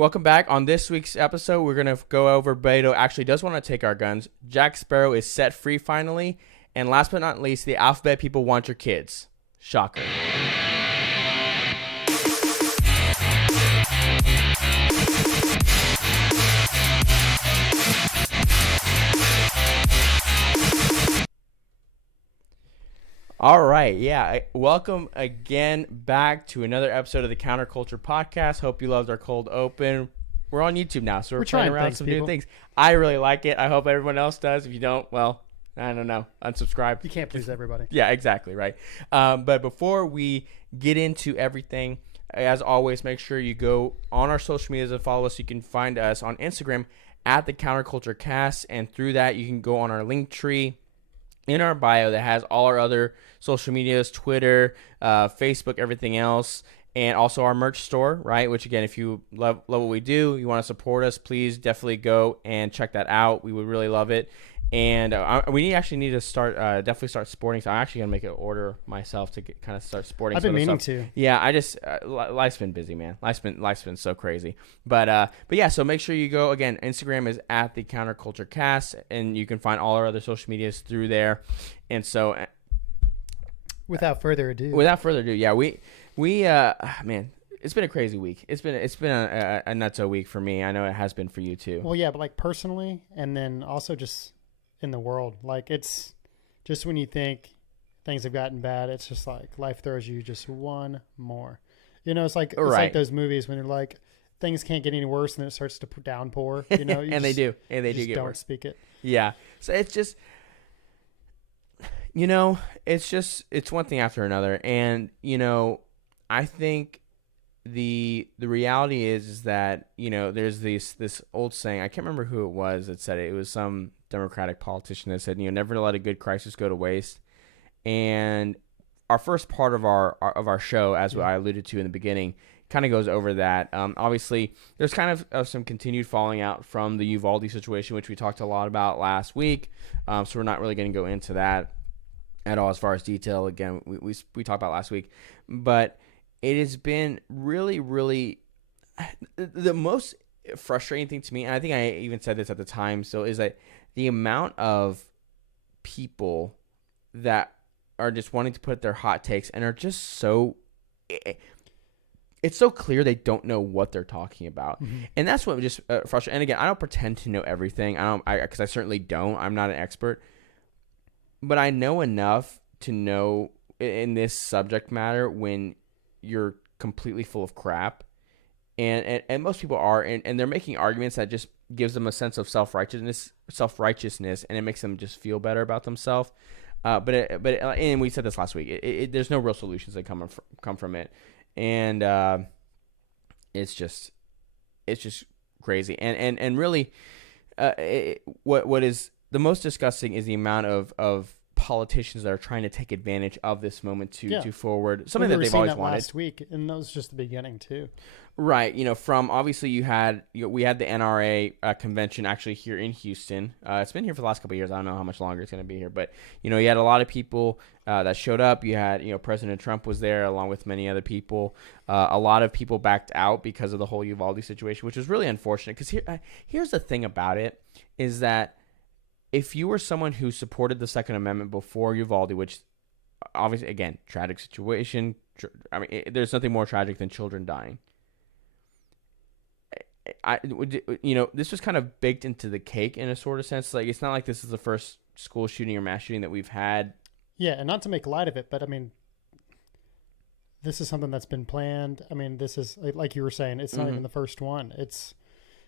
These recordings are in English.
Welcome back. On this week's episode, we're going to go over Beto actually does want to take our guns. Jack Sparrow is set free finally. And last but not least, the alphabet people want your kids. Shocker. All right, yeah. Welcome again back to another episode of the Counterculture podcast. Hope you loved our cold open. We're on YouTube now, so we're playing around some new things. I really like it. I hope everyone else does. If you don't, well, I don't know. Unsubscribe. You can't please everybody. Yeah, exactly, right. But before we get into everything, as always, make sure you go on our social medias and follow us. You can find us on Instagram at the Counterculture Cast, and through that, you can go on our link tree in our bio that has all our other social medias, Twitter, Facebook, everything else, and also our merch store, right? Which, again, if you love what we do, you want to support us, please definitely go and check that out. We would really love it. And we actually need to definitely start sporting. So I'm actually gonna make an order myself to kind of start sporting. I've been meaning to. Yeah, I just life's been busy, man. Life's been so crazy. But yeah, so make sure you go again. Instagram is at the Counterculture Cast, and you can find all our other social medias through there. And so, without further ado, yeah, we man. It's been a crazy week. It's been a nutso week for me. I know it has been for you too. Well, yeah, but like personally, and then also just in the world, like it's just when you think things have gotten bad, it's just like life throws you just one more. You know, it's like those movies when you're like things can't get any worse, and then it starts to downpour. You know, and they do get don't worse. Speak it. Yeah. So it's just, you know, it's one thing after another, and you know, I think the reality is that, you know, there's this old saying, I can't remember who it was that said it. It was some Democratic politician that said, you know, never let a good crisis go to waste. And our first part of our show, as I alluded to in the beginning, kind of goes over that. Obviously, there's kind of some continued falling out from the Uvalde situation, which we talked a lot about last week. So we're not really going to go into that at all as far as detail. Again, we talked about last week, but it has been really, really the most frustrating thing to me, and I think I even said this at the time, so is that the amount of people that are just wanting to put their hot takes and are just so it's so clear they don't know what they're talking about. Mm-hmm. And that's what just frustrating. And again, I don't pretend to know everything. Because I certainly don't. I'm not an expert. But I know enough to know in this subject matter when you're completely full of crap, and most people are, and they're making arguments that just gives them a sense of self-righteousness, and it makes them just feel better about themselves. But and we said this last week. There's no real solutions that come from it, and it's just crazy. And really, what is the most disgusting is the amount of politicians that are trying to take advantage of this moment to forward something that they've always wanted. Last week, and that was just the beginning too. Right, you know, from obviously we had the NRA convention actually here in Houston. It's been here for the last couple of years. I don't know how much longer it's going to be here, but you know, you had a lot of people that showed up. You had, you know, President Trump was there along with many other people. A lot of people backed out because of the whole Uvalde situation, which was really unfortunate. Because here's the thing about it is that if you were someone who supported the Second Amendment before Uvalde, which obviously, again, tragic situation. I mean, there's nothing more tragic than children dying. You know, this was kind of baked into the cake in a sort of sense. Like, it's not like this is the first school shooting or mass shooting that we've had. Yeah, and not to make light of it, but I mean, this is something that's been planned. I mean, this is, like you were saying, it's not even the first one. It's,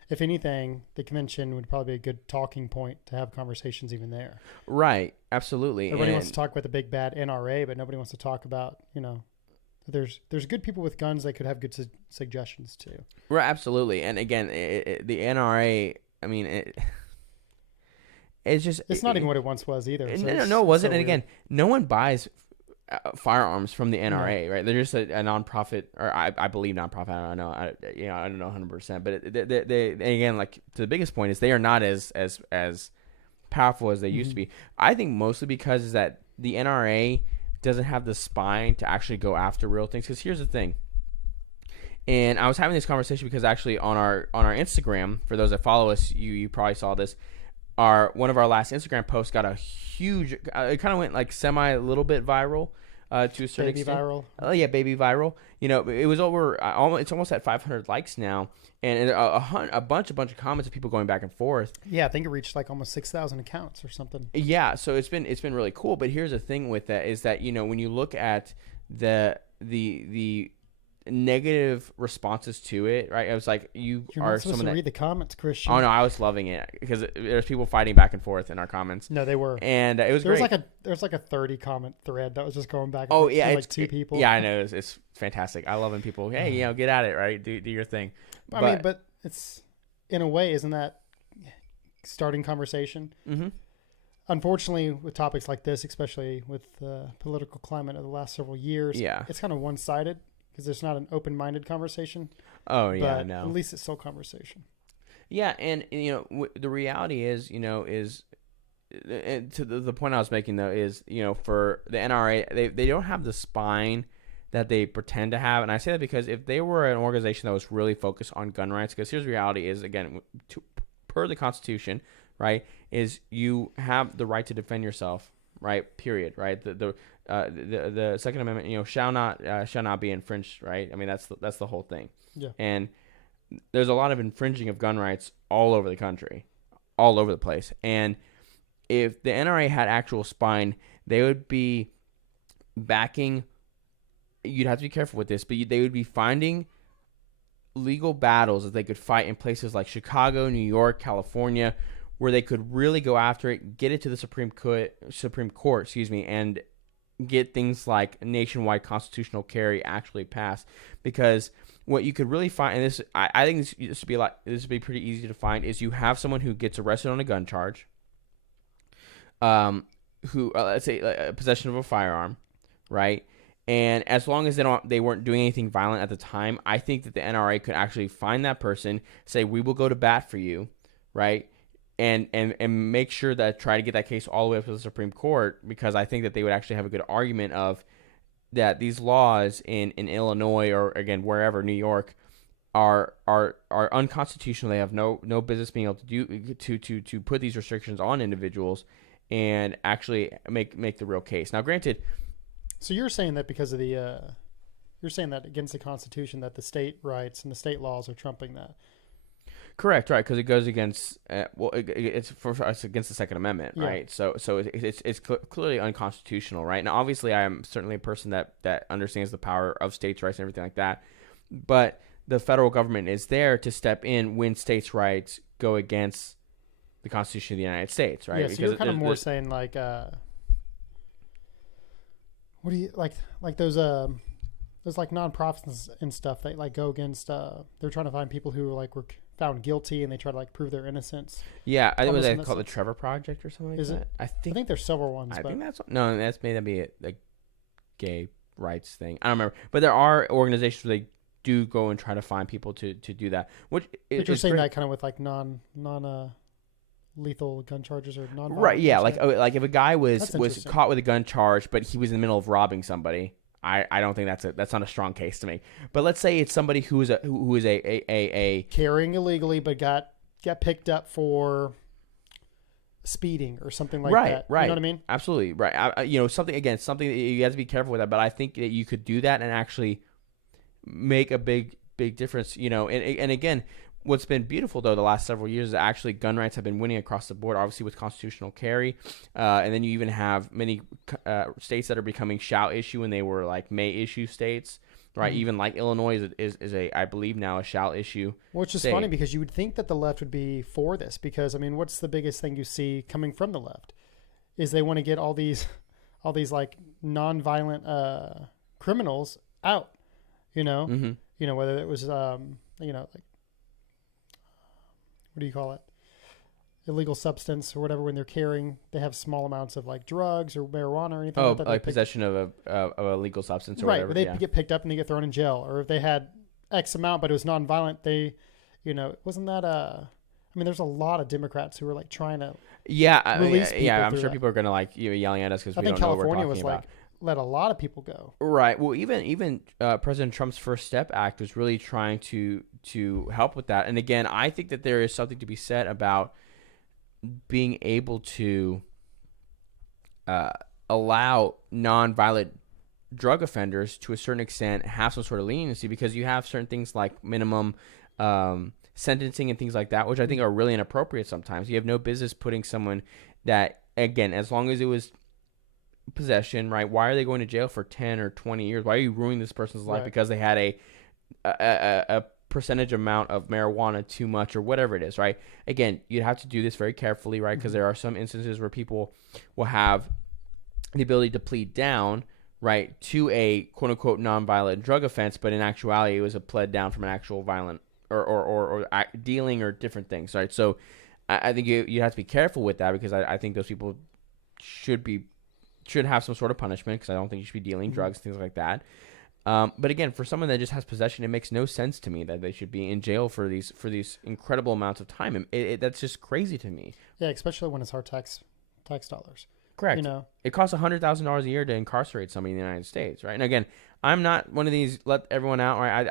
if anything, the convention would probably be a good talking point to have conversations even there. Right, absolutely. Everybody wants to talk about the big bad NRA, but nobody wants to talk about, you know, there's good people with guns that could have good suggestions too. Right, absolutely. And again, the NRA, I mean, it's just... It's not even what it once was either. So no, it wasn't. So and again, no one buys firearms from the NRA, right? They're just a nonprofit, or I believe nonprofit. I don't know. I don't know 100%. But they again, like, to the biggest point is they are not as powerful as they used to be. I think mostly because is that the NRA doesn't have the spine to actually go after real things. Because here's the thing: And I was having this conversation because actually on our Instagram, for those that follow us, you probably saw this. One of our last Instagram posts got a huge. It kind of went like a little bit viral, to a certain Baby extent. viral. Oh yeah, baby viral. It was over. It's almost at 500 likes now, and a bunch of comments of people going back and forth. Yeah, I think it reached like almost 6,000 accounts or something. Yeah, so it's been really cool. But here's the thing with that is that when you look at the negative responses to it, right? I was like, You're not supposed to read the comments, Christian. Oh no, I was loving it because there's people fighting back and forth in our comments. No, they were, and it was there great. There was like a 30 comment thread that was just going back. And Oh forth yeah, like two people. Yeah, I know it's fantastic. I love when people, hey, get at it, right? Do your thing. I mean, but it's in a way, isn't that starting conversation? Mm-hmm. Unfortunately, with topics like this, especially with the political climate of the last several years, it's kind of one-sided. Because there's not an open-minded conversation. Oh yeah, but no. At least it's still conversation. Yeah, and the reality is, to the point I was making though is, for the NRA, they don't have the spine that they pretend to have, and I say that because if they were an organization that was really focused on gun rights, because here's the reality is, again, per the Constitution, right, is you have the right to defend yourself, right? Period. Right. The Second Amendment, shall not be infringed. Right. I mean, that's the whole thing. Yeah. And there's a lot of infringing of gun rights all over the country, all over the place. And if the NRA had actual spine, they would be backing. You'd have to be careful with this, but they would be finding legal battles that they could fight in places like Chicago, New York, California, where they could really go after it, get it to the Supreme Court, and get things like nationwide constitutional carry actually passed. Because what you could really find, and I think this would be pretty easy to find, is you have someone who gets arrested on a gun charge, who let's say possession of a firearm, right? And as long as they weren't doing anything violent at the time, I think that the NRA could actually find that person, say, we will go to bat for you, right? And make sure that try to get that case all the way up to the Supreme Court, because I think that they would actually have a good argument of that these laws in Illinois, or again wherever, New York, are unconstitutional. They have no business being able to put these restrictions on individuals and actually make the real case. Now, granted, so you're saying that because of you're saying that against the Constitution, that the state rights and the state laws are trumping that. Correct, right? Because it goes against it's against the Second Amendment, right? So it's clearly unconstitutional, right? Now, obviously, I am certainly a person that understands the power of states' rights and everything like that, but the federal government is there to step in when states' rights go against the Constitution of the United States, right? Yeah, so you're kind of more saying like, what do you like those like nonprofits and stuff that like go against they're trying to find people who were found guilty and they try to like prove their innocence. Yeah, I think they call it the Trevor Project or something like that. It? I think there's several ones. I think that's may that be a gay rights thing. I don't remember, but there are organizations where they do go and try to find people to do that. But you're saying that kind of with like non lethal gun charges or non right? Yeah, like if a guy was caught with a gun charge, but he was in the middle of robbing somebody. I don't think that's not a strong case to me. But let's say it's somebody who is a carrying illegally, but got picked up for speeding or something like that. Right. You know what I mean? Absolutely. Right. Something that you have to be careful with that. But I think that you could do that and actually make a big difference. And again, what's been beautiful though the last several years is actually gun rights have been winning across the board, obviously with constitutional carry, and then you even have many states that are becoming shall issue when they were like may issue states, right? Mm-hmm. Even like Illinois is a I believe now a shall issue. Which is funny because you would think that the left would be for this, because I mean, what's the biggest thing you see coming from the left is they want to get all these like nonviolent criminals out, Mm-hmm. Whether it was like, what do you call it? Illegal substance or whatever, when they're carrying, they have small amounts of like drugs or marijuana or anything like that. Like possession of a legal substance or whatever. Right, they get picked up and they get thrown in jail. Or if they had X amount, but it was nonviolent, they, wasn't that I mean, there's a lot of Democrats who are like trying to I'm sure people are going to like yelling at us because we don't know what we're talking about. let a lot of people go. Right. Well, even President Trump's First Step Act was really trying to help with that. And again, I think that there is something to be said about being able to allow nonviolent drug offenders to a certain extent have some sort of leniency, because you have certain things like minimum sentencing and things like that, which I think are really inappropriate sometimes. You have no business putting someone that, again, as long as it was possession, right? Why are they going to jail for 10 or 20 years? Why are you ruining this person's life because they had a percentage amount of marijuana too much or whatever it is, right? Again, you'd have to do this very carefully, right? Because there are some instances where people will have the ability to plead down, right, to a quote-unquote nonviolent drug offense, but in actuality it was a pled down from an actual violent or dealing or different things, right? So I think you have to be careful with that, because I think those people should have some sort of punishment, because I don't think you should be dealing drugs, things like that. But again, for someone that just has possession, it makes no sense to me that they should be in jail for these incredible amounts of time. That's just crazy to me. Yeah, especially when it's our tax dollars. Correct. You know, it costs $100,000 a year to incarcerate somebody in the United States, right? And again, I'm not one of these let everyone out, right?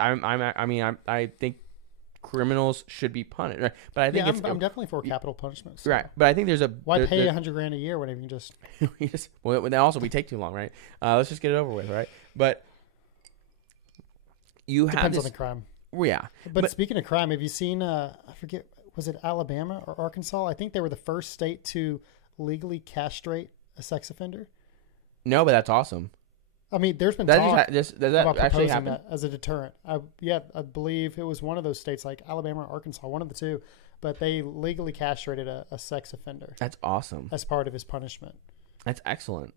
I think criminals should be punished, right? But I think I'm definitely for capital punishments. So. Right, but I think there's why pay $100,000 a year when you can just we take too long, right? Let's just get it over with, right? But you depends on the crime. Yeah, but speaking of crime, have you seen? I forget, was it Alabama or Arkansas? I think they were the first state to legally castrate a sex offender. No, but that's awesome. I mean, there's been talk about actually proposing that as a deterrent. I believe it was one of those states, like Alabama or Arkansas, one of the two, but they legally castrated a sex offender. That's awesome. As part of his punishment. That's excellent.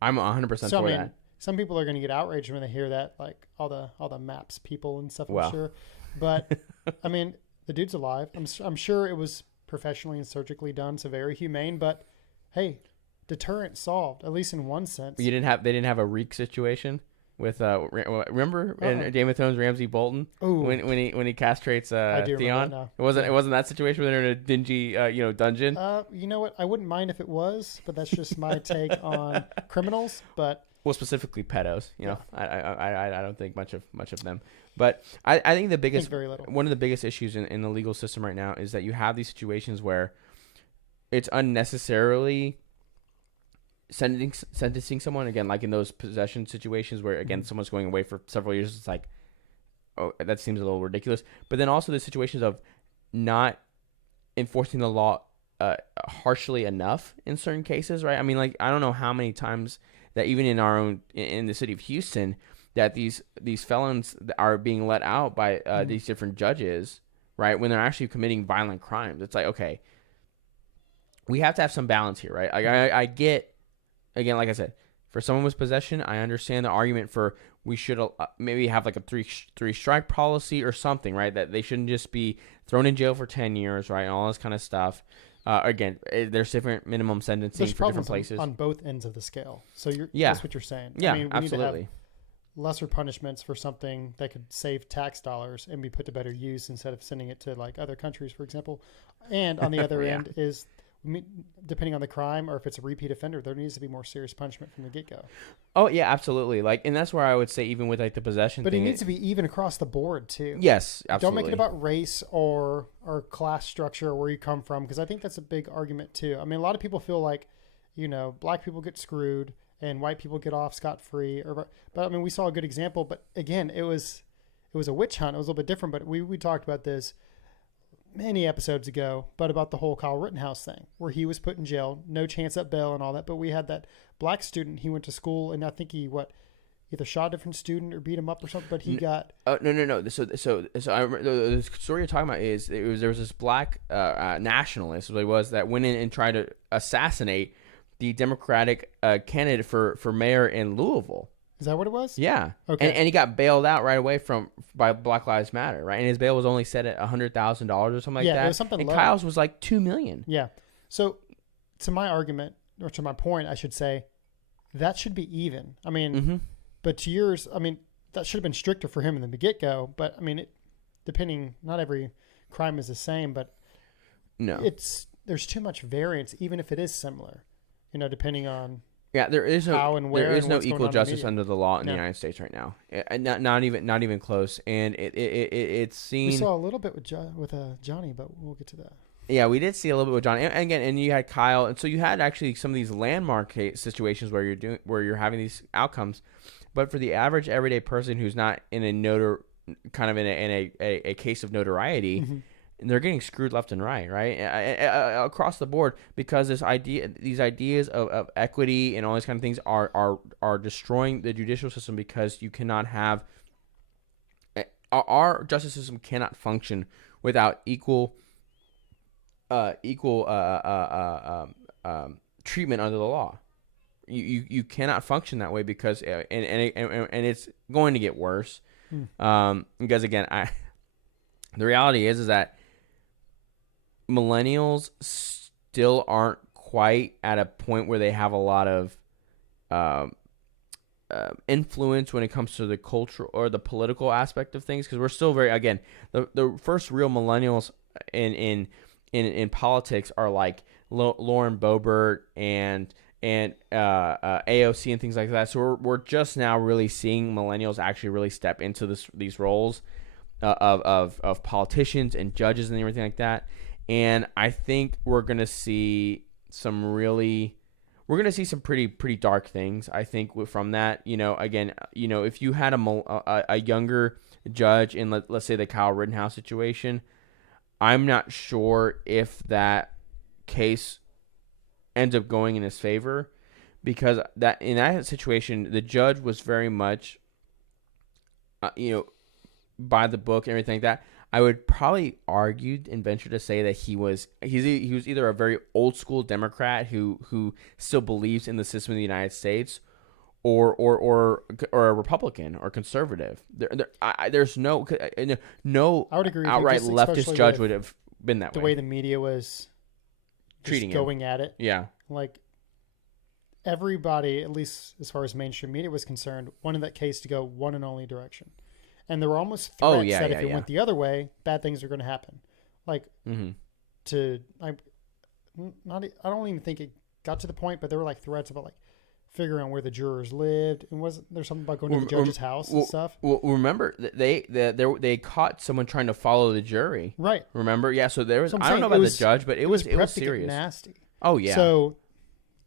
I'm 100% for that. Some people are going to get outraged when they hear that, like all the MAPS people and stuff. I'm sure, but I mean, the dude's alive. I'm sure it was professionally and surgically done, so very humane. But hey, deterrent solved, at least in one sense. They didn't have a reek situation with remember in Game of Thrones Ramsay Bolton when he castrates Theon. It wasn't that situation where they're in a dingy dungeon. You know what? I wouldn't mind if it was, but that's just my take on criminals. But specifically pedos. I don't think much of them. But I think the biggest one of the biggest issues in the legal system right now is that you have these situations where it's unnecessarily sentencing someone, again, like in those possession situations where, again, someone's going away for several years. It's like, oh, that seems a little ridiculous. But then also the situations of not enforcing the law harshly enough in certain cases, right? I mean, like, I don't know how many times that even in the city of Houston, that these felons are being let out by these different judges, right, when they're actually committing violent crimes. It's like, okay, we have to have some balance here, right? I get, again, like I said, for someone with possession, I understand the argument for we should maybe have like a three strike policy or something, right? That they shouldn't just be thrown in jail for 10 years, right? And all this kind of stuff. Again, there's different minimum sentencing for different places. On both ends of the scale. So that's what you're saying. Yeah, I mean, we absolutely. need to have lesser punishments for something that could save tax dollars and be put to better use instead of sending it to like other countries, for example. And on the other end is, depending on the crime or if it's a repeat offender, there needs to be more serious punishment from the get-go. Oh yeah, absolutely. Like, and that's where I would say, even with like the possession but thing, it needs to be even across the board too. Yes, absolutely. Don't make it about race or class structure or where you come from, because I think that's a big argument too. I mean, a lot of people feel like, black people get screwed and white people get off scot-free, but I mean, we saw a good example, but again, it was a witch hunt. It was a little bit different, but we talked about this many episodes ago, but about the whole Kyle Rittenhouse thing, where he was put in jail, no chance at bail and all that. But we had that black student, he went to school, and I think he either shot a different student or beat him up or something. But he got no. So I remember, the story you're talking about is there was this black nationalist, really was, that went in and tried to assassinate the Democratic candidate for mayor in Louisville. Is that what it was? Yeah. Okay. And he got bailed out right away by Black Lives Matter, right? And his bail was only set at $100,000 or something like that. Yeah, it was something and low. Kyle's was like $2 million. Yeah. So to my argument, or to my point, I should say, that should be even. I mean, but to yours, I mean, that should have been stricter for him in the get-go. But I mean, not every crime is the same, but no, there's too much variance, even if it is similar, depending on Yeah, how and where and no what's going equal on in the justice media. under the law in the No. United States right now. Not even close. And it's We seen. saw a little bit with Johnny, but we'll get to that. Yeah, we did see a little bit with Johnny, and again, and you had Kyle, and so you had actually some of these landmark situations where you're having these outcomes, but for the average everyday person who's not in kind of in a case of notoriety, Mm-hmm. and they're getting screwed left and right, across the board, because these ideas of equity and all these kind of things are destroying the judicial system, because you cannot have our justice system cannot function without equal treatment under the law. You cannot function that way, because and it's going to get worse. Because again, the reality is that millennials still aren't quite at a point where they have a lot of influence when it comes to the cultural or the political aspect of things, because we're still very, again, the first real millennials in politics are like Lauren Boebert and AOC and things like that. So we're just now really seeing millennials actually really step into these roles of politicians and judges and everything like that. And I think we're gonna see some pretty dark things, I think, from that. Again, if you had a younger judge in, let's say, the Kyle Rittenhouse situation, I'm not sure if that case ends up going in his favor, because that in that situation, the judge was very much, by the book and everything like that. I would probably argue and venture to say that he was either a very old school Democrat who still believes in the system of the United States, or a Republican or conservative. There's no I would agree with you, outright just leftist especially judge with would have been that the way. way the media was Treating just going at it. Yeah. Like, everybody, at least as far as mainstream media was concerned, wanted that case to go one and only direction. And there were almost threats that if it went the other way, bad things are going to happen. Like, I don't even think it got to the point, but there were like threats about like figuring out where the jurors lived, and wasn't there something about going to the judge's house and stuff? Well, remember they caught someone trying to follow the jury, right? Remember, yeah. So there was, So I don't know about the judge, but it was serious, nasty. Oh yeah. So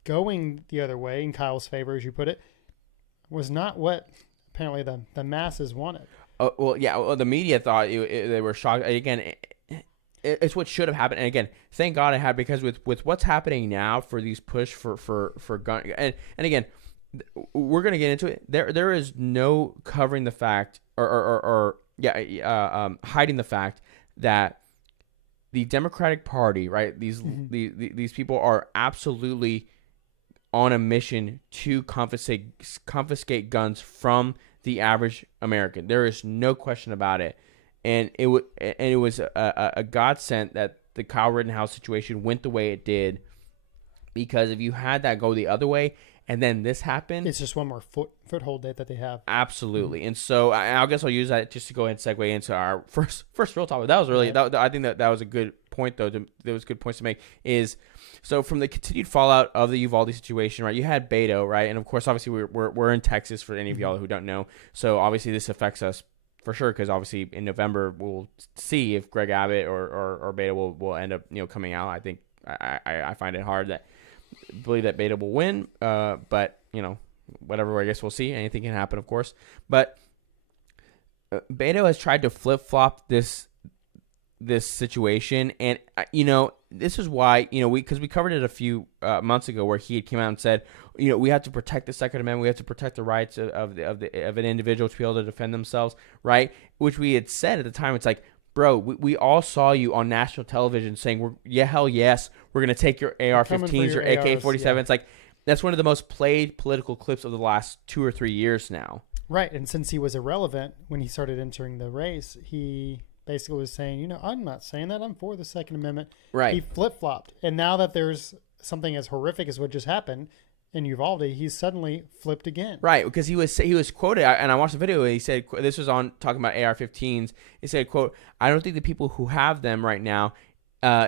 going the other way in Kyle's favor, as you put it, was not what apparently the masses wanted. Well, yeah. Well, the media thought they were shocked. Again, it's what should have happened. And again, thank God it had, because with what's happening now for these push for gun, and again, we're gonna get into it. There is no covering the fact or hiding the fact that the Democratic Party, right? These people are absolutely on a mission to confiscate guns from the average American. There is no question about it, and it was a godsend that the Kyle Rittenhouse situation went the way it did, because if you had that go the other way and then this happened, it's just one more foothold that they have. Absolutely. And so I guess I'll use that just to go ahead and segue into our first real topic. That was really I think that was a good point, though. There was good points to make. Is so from the continued fallout of the Uvalde situation, right? You had Beto, right? And of course, obviously, we're in Texas, for any of y'all who don't know. So obviously, this affects us for sure, because obviously in November we'll see if Greg Abbott or Beto will end up coming out. I think I find it hard to believe that Beto will win, but whatever. I guess we'll see. Anything can happen, of course. But Beto has tried to flip flop this situation, and this is why because we covered it a few months ago, where he had came out and said we have to protect the Second Amendment, we have to protect the rights of an individual to be able to defend themselves, right? Which we had said at the time. It's like, bro, we all saw you on national television saying hell yes, we're gonna take your AR-15s, your AK-47. Yeah. It's like, that's one of the most played political clips of the last 2 or 3 years now. Right, and since he was irrelevant when he started entering the race, he basically was saying, I'm not saying that. I'm for the Second Amendment. Right. He flip-flopped. And now that there's something as horrific as what just happened in Uvalde, he's suddenly flipped again. Right, because he was quoted, and I watched the video, and he said, this was on talking about AR-15s. He said, quote, "I don't think the people who have them right now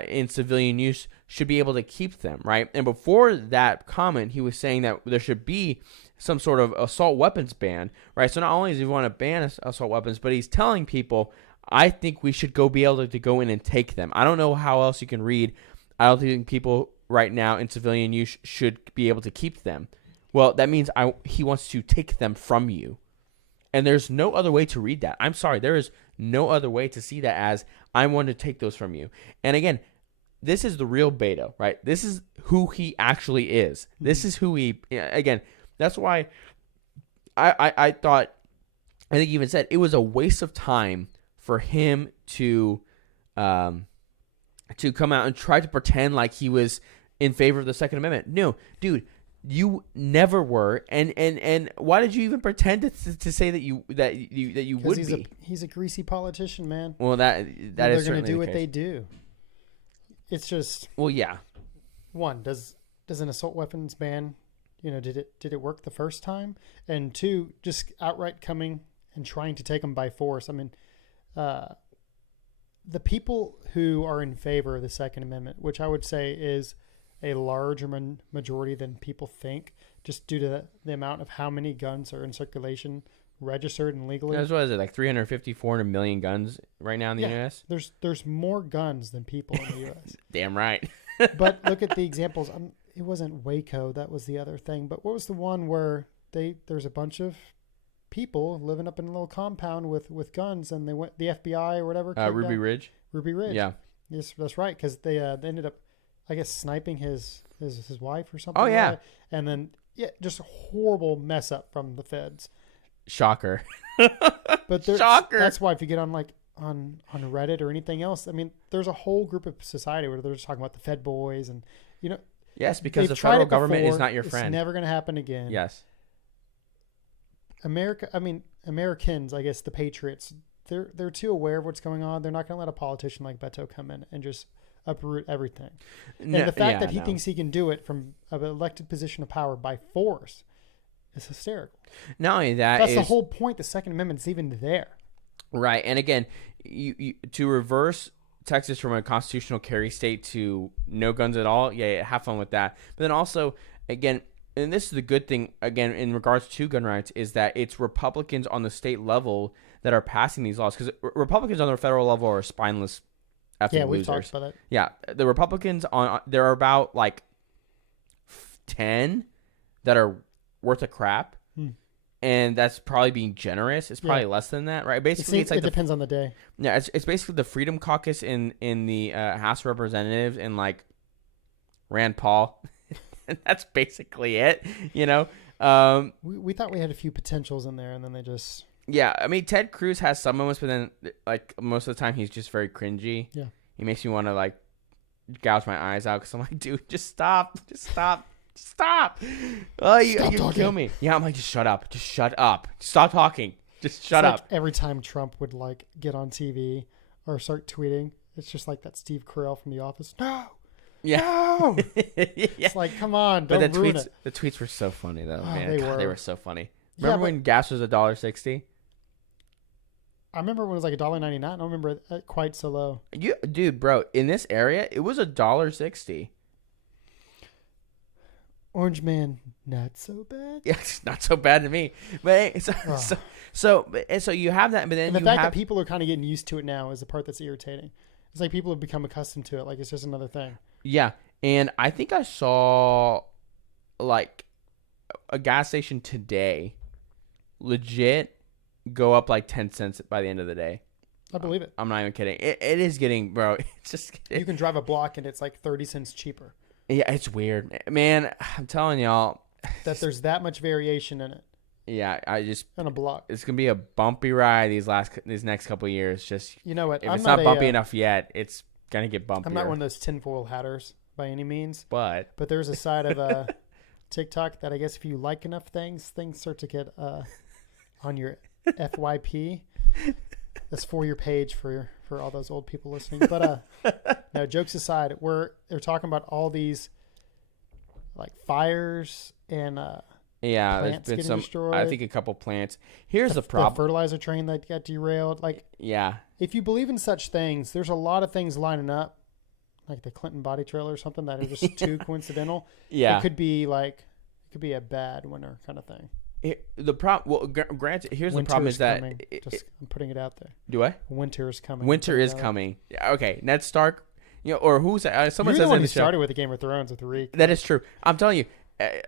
in civilian use should be able to keep them, right? And before that comment, he was saying that there should be some sort of assault weapons ban, right? So not only does he want to ban assault weapons, but he's telling people, I think we should be able to go in and take them. I don't know how else you can read. I don't think people right now in civilian use should be able to keep them. Well, that means he wants to take them from you. And there's no other way to read that. I'm sorry. There is no other way to see that as I want to take those from you. And again, this is the real Beto, right? This is who he actually is. This is who he, again, that's why I thought, I think you even said it was a waste of time for him to come out and try to pretend like he was in favor of the Second Amendment. No, dude, you never were, and why did you even pretend to say that you would be? He's a greasy politician, man. Well, that is they're going to do what they do. It's just, well, yeah. One, does an assault weapons ban, did it work the first time? And two, just outright coming and trying to take them by force. I mean, the people who are in favor of the Second Amendment, which I would say is a larger majority than people think, just due to the amount of how many guns are in circulation, registered and legally. What is it, like 350, 400 million guns right now in the U.S.? There's more guns than people in the U.S. Damn right. But look at the examples. It wasn't Waco, that was the other thing. But what was the one where there's a bunch of people living up in a little compound with guns, and the FBI or whatever. Ruby Ridge. Ruby Ridge. Yeah. Yes, that's right. Because they ended up, I guess, sniping his wife or something. Oh yeah. Like, and then just a horrible mess up from the feds. Shocker. But Shocker. That's why if you get on Reddit or anything else, I mean, there's a whole group of society where they're just talking about the Fed boys and Yes, because the federal government is not your friend. It's never going to happen again. Yes. Americans, I guess the patriots, they're too aware of what's going on. They're not going to let a politician like Beto come in and just uproot everything. And the fact that he thinks he can do it from an elected position of power by force is hysterical. Not only that, that's the whole point. The Second Amendment's even there. Right. And again, you to reverse Texas from a constitutional carry state to no guns at all, yeah, have fun with that. But then also, again, and this is the good thing, again, in regards to gun rights, is that it's Republicans on the state level that are passing these laws. Because Republicans on the federal level are spineless effing losers. We've talked about that. Yeah. The Republicans, there are about like 10 that are worth a crap. And that's probably being generous. It's probably less than that, right? Basically, it's like it depends on the day. Yeah, it's basically the Freedom Caucus in the House of Representatives and like Rand Paul. And that's basically it, We thought we had a few potentials in there, and then they just. Yeah, I mean, Ted Cruz has some moments, but then like most of the time he's just very cringy. Yeah, he makes me want to like gouge my eyes out because I'm like, dude, just stop. Oh, you kill me. Yeah, I'm like, just shut up. Stop talking. Just shut up. Like every time Trump would like get on TV or start tweeting, it's just like that Steve Carell from The Office. No. Yeah. No. It's like, come on, don't ruin it. The tweets were so funny though, oh, man. They were so funny. Remember when gas was $1.60? I remember when it was like $1.99. I don't remember it quite so low. Dude, bro, in this area, it was $1.60. Orange Man, not so bad. Yeah, it's not so bad to me. But so you have that, but then the fact that people are kind of getting used to it now is the part that's irritating. It's like people have become accustomed to it. Like it's just another thing. Yeah, and I think I saw like a gas station today, legit, go up like 10 cents by the end of the day. I believe it. I'm not even kidding. It is getting, bro. It's just you can drive a block and it's like 30 cents cheaper. Yeah, it's weird, man. I'm telling y'all that there's that much variation in it. Yeah, on a block. It's gonna be a bumpy ride these next couple of years. Just you know what? If it's not bumpy enough yet, it's gonna get bumpier. I'm not one of those tinfoil hatters by any means. But there's a side of TikTok that I guess if you like enough things start to get on your FYP. That's for your page for all those old people listening. But no, jokes aside, they're talking about all these like fires and there's been some destroyed. I think a couple plants. Here's the problem: the fertilizer train that got derailed. Like, yeah, if you believe in such things, there's a lot of things lining up like the Clinton body trailer or something that are just too coincidental. Yeah. It could be a bad winter kind of thing. The problem, well, granted, here's Winter the problem is that coming. I'm putting it out there. Do I? Winter is coming. Winter is coming. Yeah, okay, Ned Stark, or who's that? Someone You're says the one in who the show. started with the Game of Thrones with Reek. That is true. I'm telling you, I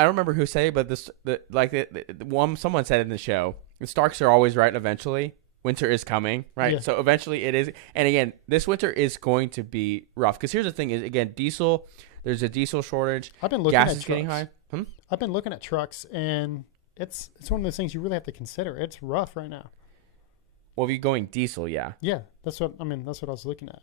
don't remember who said it, but someone said in the show, the Starks are always right. Eventually, winter is coming, right? Yeah. So eventually, it is. And again, this winter is going to be rough because here's the thing: is again, diesel. There's a diesel shortage. I've been looking Gas at is getting trucks. high. I've been looking at trucks, and it's one of those things you really have to consider. It's rough right now. Well, if you're going diesel, yeah. Yeah, that's what I was looking at.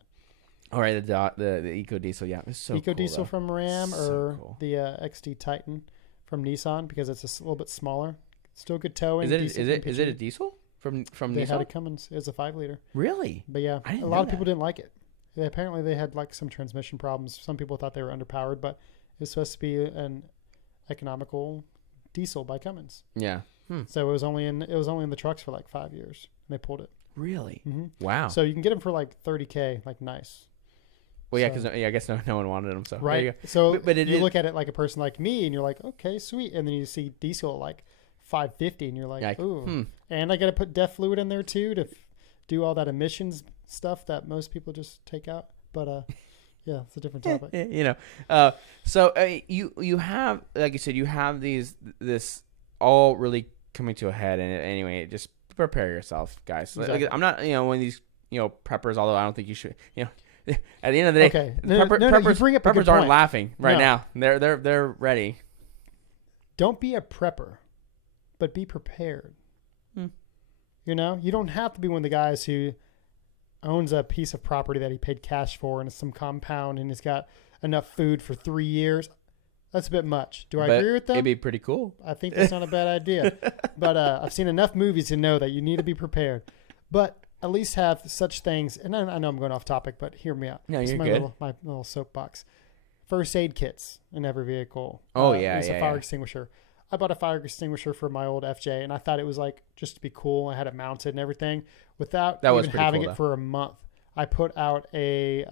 All right, the eco diesel, yeah, it's so Eco cool, diesel though. from Ram So or cool. the XD Titan from Nissan because it's a little bit smaller. Still good towing. Is it a diesel from They Nissan? had a Cummins. It was a 5-liter. Really? But yeah, I didn't a know lot of that. people didn't like it. Apparently, they had like some transmission problems. Some people thought they were underpowered, but it was supposed to be an economical diesel by Cummins. Yeah. So it was only in the trucks for like 5 years. And they pulled it. Really? Mm-hmm. Wow. So you can get them for like $30K, like nice. Well, yeah, So- because I guess no one wanted them. So there Right. you go. So But it you is- look at it like a person like me, and you're like, okay, sweet. And then you see diesel at like 550, and you're like, ooh. And I got to put DEF fluid in there too to do all that emissions stuff that most people just take out. But yeah, it's a different topic. So you have, like you said, you have this all really coming to a head, and anyway, just prepare yourself, guys. Exactly. I'm not one of these preppers, although I don't think you should. At the end of the day, Okay. preppers, you bring up a good preppers aren't point. laughing right No. now. They're ready. Don't be a prepper, but be prepared. You don't have to be one of the guys who owns a piece of property that he paid cash for and it's some compound and he's got enough food for 3 years. That's a bit much. Do I agree with them? It'd be pretty cool. I think that's not a bad idea. But I've seen enough movies to know that you need to be prepared. But at least have such things. And I know I'm going off topic, but hear me out. No, This is you're my good. my little soapbox. First aid kits in every vehicle. Oh, It's a fire yeah. extinguisher. I bought a fire extinguisher for my old FJ, and I thought it was like just to be cool. I had it mounted and everything. Without That was even pretty having cool, it though. for a month, I put out a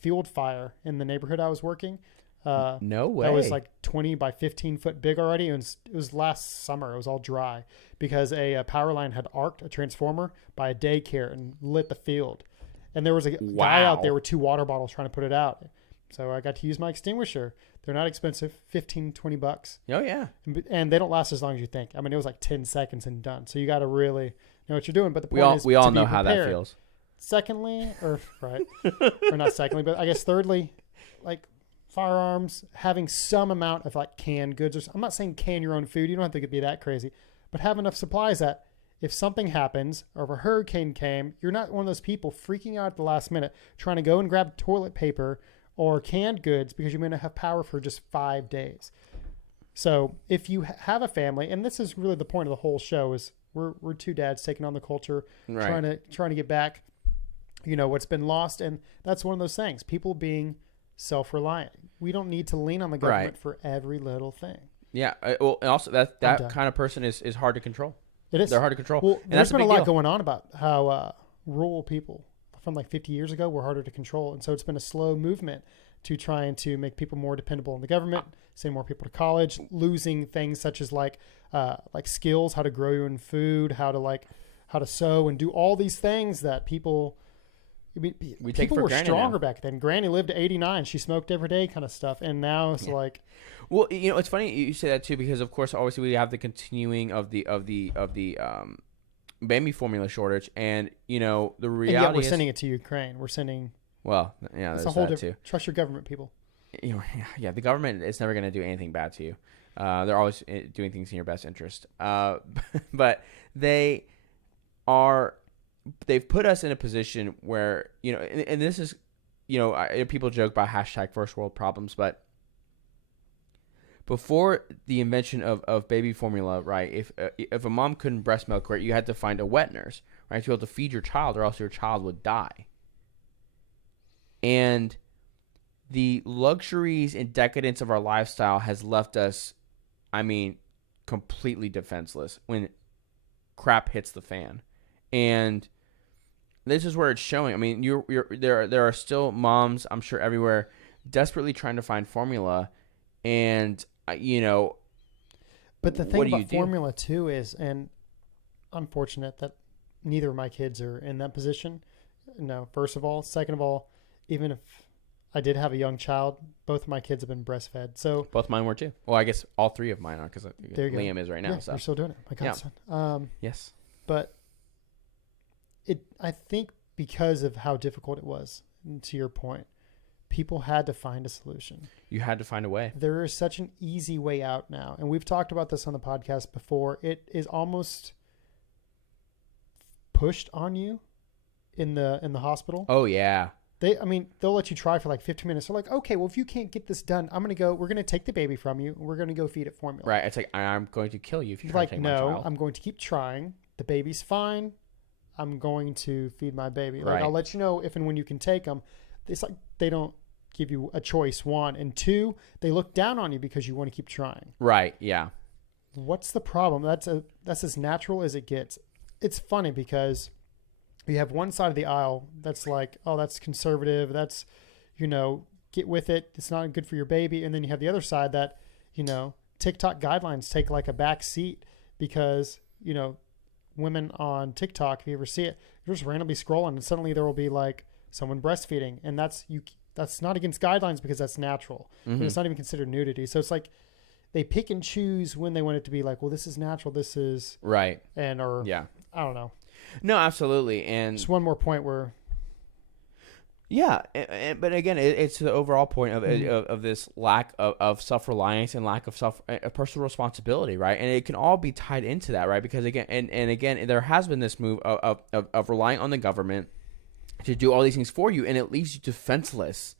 field fire in the neighborhood I was working. No way. That was like 20 by 15 foot big already. It was last summer. It was all dry because a power line had arced a transformer by a daycare and lit the field. And there was a guy out there with 2 water bottles trying to put it out. So I got to use my extinguisher. They're not expensive, $15-$20. Oh yeah. And they don't last as long as you think. I mean, it was like 10 seconds and done. So you got to really know what you're doing. But the point is We all to be know how that prepared. feels. Secondly, or not secondly, but I guess thirdly, like firearms, having some amount of like canned goods. I'm not saying can your own food. You don't have to be that crazy, but have enough supplies that if something happens or if a hurricane came, you're not one of those people freaking out at the last minute trying to go and grab toilet paper or canned goods because you may not have power for just 5 days. So if you have a family, and this is really the point of the whole show, is we're 2 dads taking on the culture, Right. trying to get back, what's been lost, and that's one of those things. People being self-reliant. We don't need to lean on the government Right. for every little thing. Yeah. Well, and also that done. kind of person is hard to control. It is. They're hard to control. Well, and there's that's been a big lot deal. going on about how rural people from like 50 years ago were harder to control, and so it's been a slow movement to trying to make people more dependable on the government, send more people to college, losing things such as like skills, how to grow your own food, how to sew and do all these things that people. I mean, We take people for were granted stronger now. back then. Granny lived to 89. She smoked every day, kind of stuff. And now it's like, Well, it's funny you say that too because of course, obviously, we have the continuing of the baby formula shortage, and the and yet reality we're is, sending it to Ukraine. We're sending. well, yeah, It's there's a whole that different. too. Trust your government, people. Yeah, the government is never going to do anything bad to you. They're always doing things in your best interest. But they've put us in a position where, and this is, people joke about hashtag first world problems, but before the invention of baby formula, right, if a mom couldn't breast milk, right, you had to find a wet nurse, right, to be able to feed your child or else your child would die. And the luxuries and decadence of our lifestyle has left us, completely defenseless when crap hits the fan. And this is where it's showing. I mean, there are still moms, I'm sure everywhere, desperately trying to find formula, and But the thing what do you about do? formula too is, and unfortunate that neither of my kids are in that position. No, first of all. Second of all, even if I did have a young child, both of my kids have been breastfed. So Both mine were too. Well, I guess all three of mine are because there you Liam go. is right now. Yeah, So we're still doing it. My yeah, godson. yes, But I think because of how difficult it was, to your point, people had to find a solution. you had to find a way. There is such an easy way out now, and we've talked about this on the podcast before. It is almost pushed on you in the hospital. Oh yeah, They'll let you try for like 15 minutes. They're like, okay, well, if you can't get this done, we're going to take the baby from you. And we're going to go feed it formula. right. It's like I'm going to kill you if you You're try like, to take my no, child. I'm going to keep trying. The baby's fine. I'm going to feed my baby. Like, Right. I'll let you know if and when you can take them. It's like they don't give you a choice, one. And two, they look down on you because you want to keep trying. Right. Yeah. What's the problem? That's as natural as it gets. It's funny because you have one side of the aisle that's like, oh, that's conservative. That's, get with it. It's not good for your baby. And then you have the other side that, TikTok guidelines take like a back seat because, women on TikTok, if you ever see it, you're just randomly scrolling and suddenly there will be like someone breastfeeding. And that's not against guidelines because that's natural. Mm-hmm. And it's not even considered nudity. So it's like they pick and choose when they want it to be like, well, this is natural. This is right. or Yeah. I don't know. No, absolutely. And Just one more point where. yeah, but again, it's the overall point of this lack of self-reliance and lack of personal responsibility, right? And it can all be tied into that, right? Because again, and again, there has been this move of relying on the government to do all these things for you, and it leaves you defenseless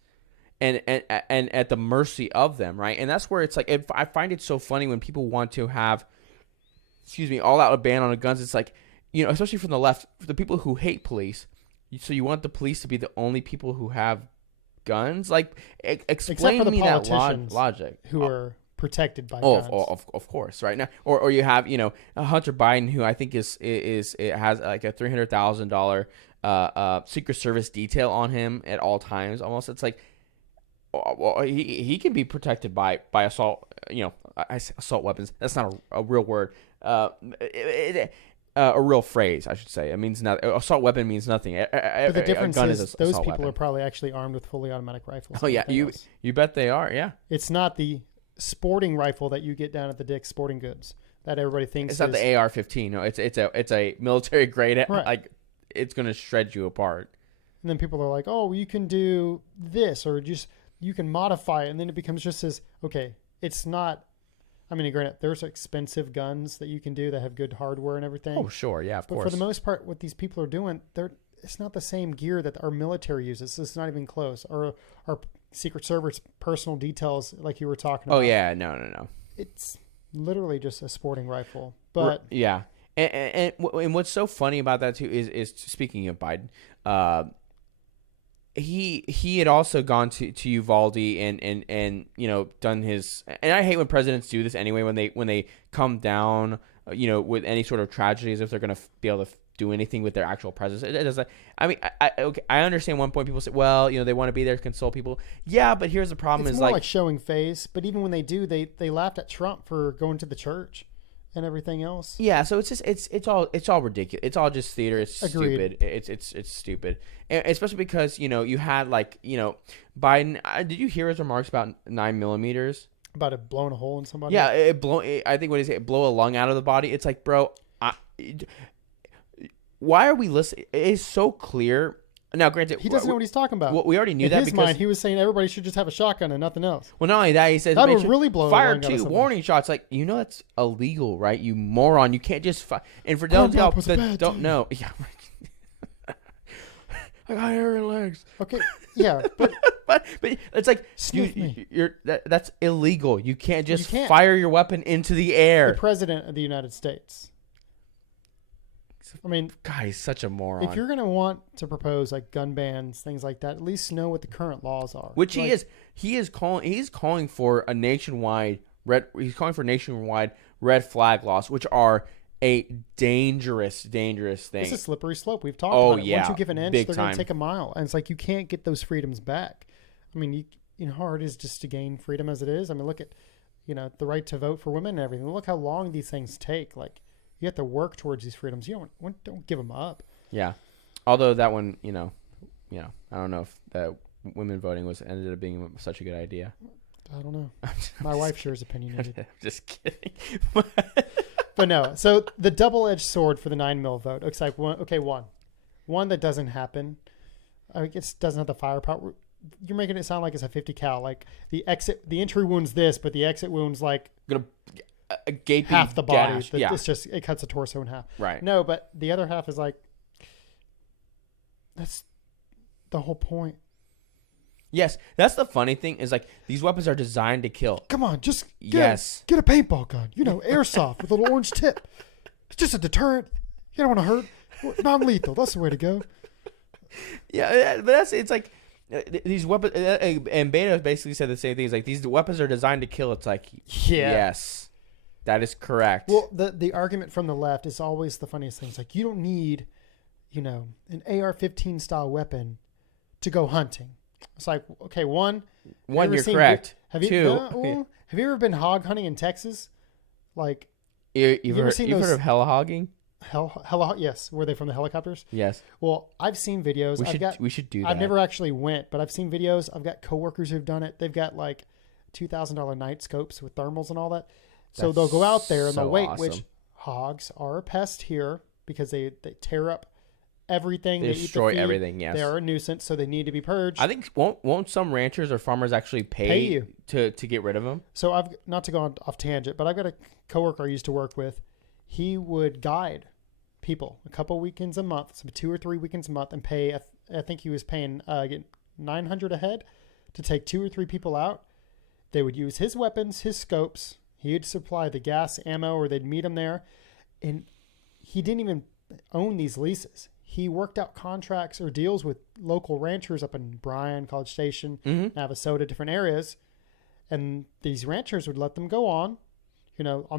and at the mercy of them, right? And that's where it's like, I find it so funny when people want to have, all out a ban on guns. It's like, especially from the left, for the people who hate police. So you want the police to be the only people who have guns? Like, explain Except for the me that politicians logic. who are protected by guns. Of course, right now, or you have a Hunter Biden who I think is it has like a $300,000 Secret Service detail on him at all times. Almost, it's like, well, he can be protected by assault. Assault weapons. That's not a real word. A real phrase, I should say. It means nothing. Assault weapon means nothing. But the difference is those people weapon. are probably actually armed with fully automatic rifles. Oh yeah, you bet they are. Yeah, it's not the sporting rifle that you get down at the Dick's Sporting Goods that everybody thinks. It's not the AR-15. No, it's a military grade. Right. Like, it's gonna shred you apart. And then people are like, oh, you can do this, or just you can modify it, and then it becomes just as okay. It's not. I mean, granted, there's expensive guns that you can do that have good hardware and everything. Oh, sure. Yeah, of course. But for the most part, what these people are doing, it's not the same gear that our military uses. It's not even close. Or our Secret Service personal details, like you were talking about. Oh, yeah. No. It's literally just a sporting rifle. But yeah. And what's so funny about that, too, is speaking of Biden, he had also gone to Uvalde and done his, and I hate when presidents do this anyway, when they come down with any sort of tragedy, as if they're going to be able to do anything with their actual presence. It doesn't. I mean, I understand one point people say, well, they want to be there to console people. Yeah, but here's the problem: it's is more like showing face. But even when they do, they laughed at Trump for going to the church and everything else. Yeah, so it's just it's all ridiculous. It's all just theater. It's Agreed. stupid. It's stupid, and especially because you had Biden. Did you hear his remarks about 9mm? About it blowing a hole in somebody. Yeah, I think what he said, blow a lung out of the body. It's like, bro, why are we listening? It is so clear. Now, granted, he doesn't know what he's talking about. Well, we already knew in that his because mind, he was saying everybody should just have a shotgun and nothing else. Well, not only that, he says that would really blow fire the lung out of 2 somebody. warning shots. Like, that's illegal, right? You moron! You can't just fire. And for those that don't know, yeah, I got hairy legs. Okay, yeah, but but it's like that's illegal. You can't just fire your weapon into the air. The president of the United States. I mean, God, he's such a moron. If you're going to want to propose like gun bans, things like that, at least know what the current laws are. Which he is. He's calling for a nationwide red. He's calling for nationwide red flag laws, which are a dangerous thing. It's a slippery slope. We've talked about it. Yeah, Once you give an inch, big they're going time. to take a mile, and it's like you can't get those freedoms back. I mean, you know how hard it is just to gain freedom as it is. I mean, look at the right to vote for women and everything. Look how long these things take. Like you have to work towards these freedoms. You don't give them up. Yeah, although that one, I don't know if that women voting ended up being such a good idea. I don't know. My wife sure is opinionated. I'm just kidding. But no, so the double-edged sword for the 9mm vote. Looks like one that doesn't happen. I guess doesn't have the firepower. You're making it sound like it's a 50 cal. Like the entry wound's this, but the exit wound's like a gaping half the body. gash. Yeah. It cuts the torso in half. Right. No, but the other half is like that's the whole point. Yes, that's the funny thing is like these weapons are designed to kill. Come on, just get a paintball gun. Airsoft with a little orange tip. It's just a deterrent. You don't want to hurt. Non-lethal. That's the way to go. Yeah, but it's like these weapons. And Beta basically said the same thing. It's like these weapons are designed to kill. It's like yes, that is correct. Well, the argument from the left is always the funniest thing. It's like you don't need, an AR-15 style weapon to go hunting. It's like, okay, one, you're correct. Have you ever been hog hunting in Texas? Like, you've heard of hella hogging? Yes. Were they from the helicopters? Yes. Well, I've seen videos. We should do that. I've never actually went, but I've seen videos. I've got coworkers who've done it. They've got like $2,000 night scopes with thermals and all that. So they'll go out there and they'll wait, awesome. which hogs are a pest here because they tear up everything. They destroy everything. Yes, they are a nuisance, so they need to be purged. I think won't some ranchers or farmers actually pay you to get rid of them? So I've not to go off tangent, but I've got a coworker I used to work with. He would guide people a couple weekends a month, so 2 or 3 weekends a month, and pay. I think he was paying get $900 a head to take 2 or 3 people out. They would use his weapons, his scopes. He'd supply the gas, ammo, or they'd meet him there, and he didn't even own these leases. He worked out contracts or deals with local ranchers up in Bryan, College Station, Navasota, different areas. And these ranchers would let them go on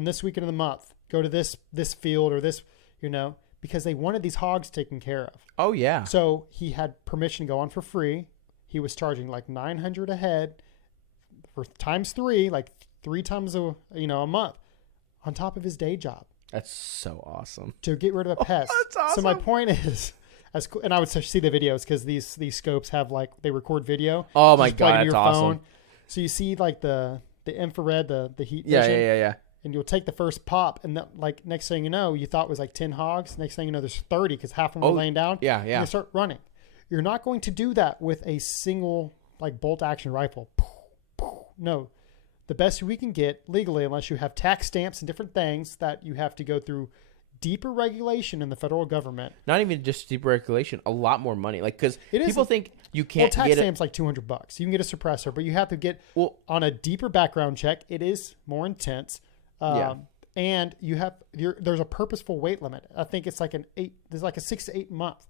this weekend of the month, go to this field or this, because they wanted these hogs taken care of. Oh, yeah. So he had permission to go on for free. He was charging like $900 a head for times 3, like 3 times a month on top of his day job. That's so awesome. To get rid of a pest. That's awesome. So my point is, and I would see the videos because these scopes have they record video. Oh my God, that's awesome. So you see like the infrared, the heat vision. Yeah. And you'll take the first pop, and next thing you know, you thought it was like 10 hogs. Next thing you know, there's 30 because half of them are laying down. Yeah. And you start running. You're not going to do that with a single bolt action rifle. No. The best we can get legally, unless you have tax stamps and different things that you have to go through deeper regulation in the federal government. Not even just deeper regulation, a lot more money. Like, because people think you can't tax get stamps like $200. You can get a suppressor, but you have to get on a deeper background check. It is more intense. And there's a purposeful weight limit. I think it's like there's like a 6 to 8 month.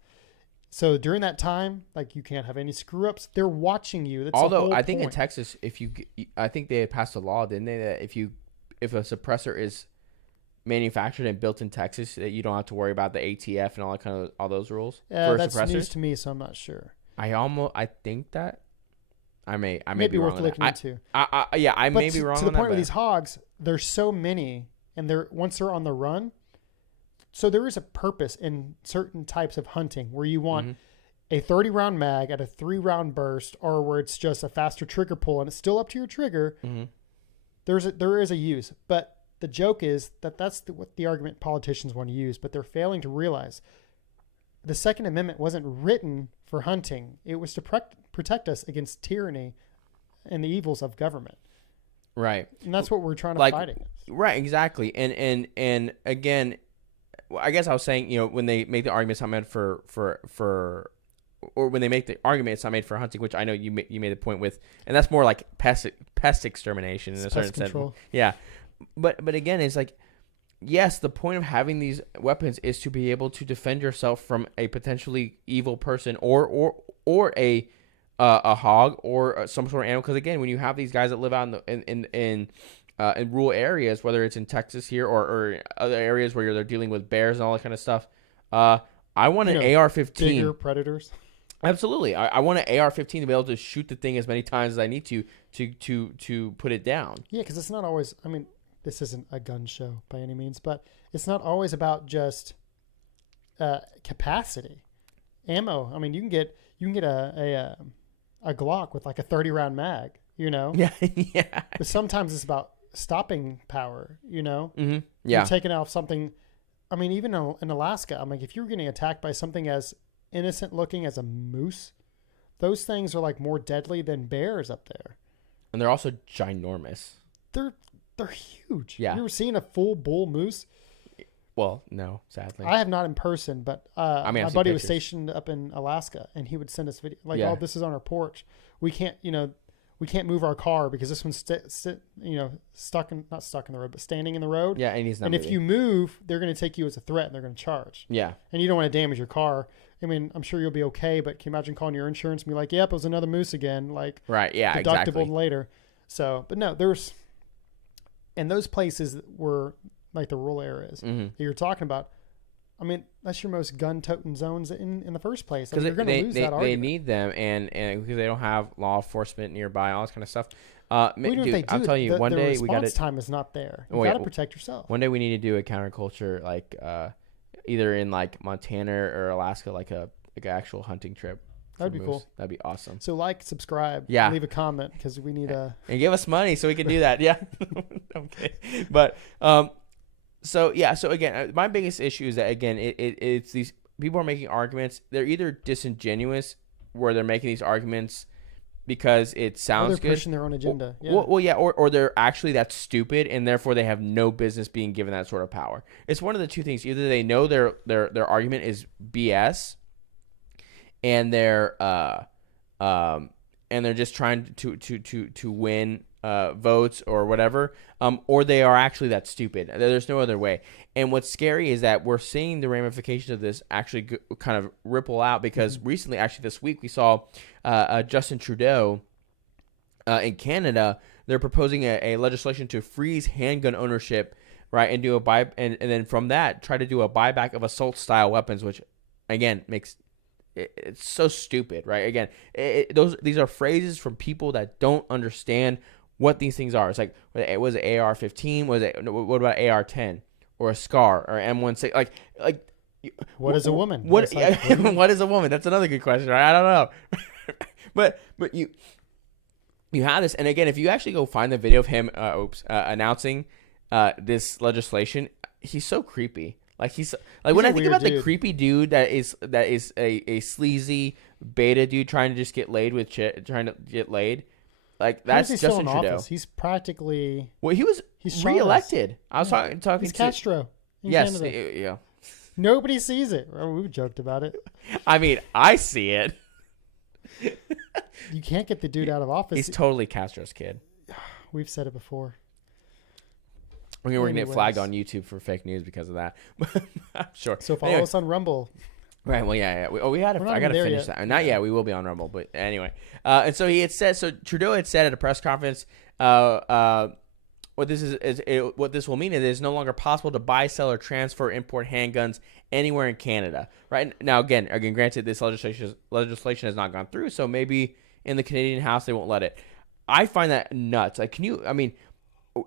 So during that time, you can't have any screw ups. They're watching you. That's although I think in Texas, I think they passed a law, didn't they, that if a suppressor is manufactured and built in Texas, that you don't have to worry about the ATF and all those rules for that's suppressors? News to me, so I'm not sure. I think that I may be worth wrong looking into. I may be wrong. To the point where these hogs, there's so many, and once they're on the run. So there is a purpose in certain types of hunting where you want a 30-round mag at a 3-round burst, or where it's just a faster trigger pull and it's still up to your trigger. There is a use, but the joke is that's what the argument politicians want to use, but they're failing to realize the Second Amendment wasn't written for hunting. It was to protect us against tyranny and the evils of government. Right. And that's what we're trying to fight against. Right, exactly. And again, I guess I was saying, when they make the argument, it's not meant or when they make the argument, it's not made for hunting, which I know you made the point with, and that's more like pest extermination in a certain sense. Yeah, but again, it's like, yes, the point of having these weapons is to be able to defend yourself from a potentially evil person or a hog or some sort of animal. Because again, when you have these guys that live out in in rural areas, whether it's in Texas here or other areas where they're dealing with bears and all that kind of stuff. I want an AR-15. Bigger predators. Absolutely. I want an AR-15 to be able to shoot the thing as many times as I need to put it down. Yeah, because it's not always. I mean, this isn't a gun show by any means, but it's not always about just capacity, ammo. I mean, you can get a Glock with like a 30-round mag. Yeah, yeah. But sometimes it's about stopping power. Mm-hmm. Yeah. You're taking off something. I mean, even in Alaska, I'm like, if you're getting attacked by something as innocent looking as a moose, those things are like more deadly than bears up there. And they're also ginormous. They're huge. Yeah. You ever seen a full bull moose? Well, no, sadly. I have not in person, but I mean, my buddy was stationed up in Alaska, and he would send us video like, "Oh, this is on our porch. We can't move our car because this one's not stuck in the road, but standing in the road. Yeah, and he's not. And moving. if you move, they're going to take you as a threat, and they're going to charge. Yeah, and you don't want to damage your car. I mean, I'm sure you'll be okay, but can you imagine calling your insurance and be like, "Yep, it was another moose again." Like, right? Yeah, deductible exactly. later. So, but no, and those places were like the rural areas that you're talking about. I mean, that's your most gun-toting zones in the first place. I mean, you're going to lose that argument. They need them, and because they don't have law enforcement nearby, all this kind of stuff. Dude, I'll tell you, one day we got response time is not there. You got to protect yourself. One day we need to do a counterculture, like either in like Montana or Alaska, like an actual hunting trip. That'd be cool. That'd be awesome. So subscribe, leave a comment because we need and give us money so we can do that. Yeah, okay, but So again, my biggest issue is that again, it's these people are making arguments. They're either disingenuous, where they're making these arguments because it sounds good, pushing their own agenda. Or they're actually that stupid, and therefore they have no business being given that sort of power. It's one of the two things: either they know their argument is BS, and they're just trying to win votes or whatever, or they are actually that stupid. There's no other way. And what's scary is that we're seeing the ramifications of this actually kind of ripple out, because recently, actually this week, we saw Justin Trudeau in Canada. They're proposing a legislation to freeze handgun ownership, right, and do and then from that try to do a buyback of assault style weapons, which again makes it's so stupid, right? Again, these are phrases from people that don't understand what these things are. It's like, was it AR-15? What about AR-10 or a SCAR or M16? Like, what is a woman? What is a woman? That's another good question, right? I don't know. but you have this, and again, if you actually go find the video of him, announcing this legislation, he's so creepy. Like he's when I think about the creepy dude that is a sleazy beta dude trying to just get laid with trying to get laid. Like that's Justin Trudeau. He's practically he's reelected. I was talking. He's Castro. Yes, Canada. yeah. Nobody sees it. We've joked about it. I mean, I see it. You can't get the dude out of office. He's totally Castro's kid. We've said it before. We're going to get flagged on YouTube for fake news because of that. I'm sure. So follow us on Rumble. Right. Well, yeah. I got to finish that. Not yet. We will be on Rumble, but anyway. And so he had said. So Trudeau had said at a press conference, what this will mean is it's no longer possible to buy, sell, or transfer, import handguns anywhere in Canada. Right now, again, granted, this legislation has not gone through, so maybe in the Canadian House they won't let it. I find that nuts. Like,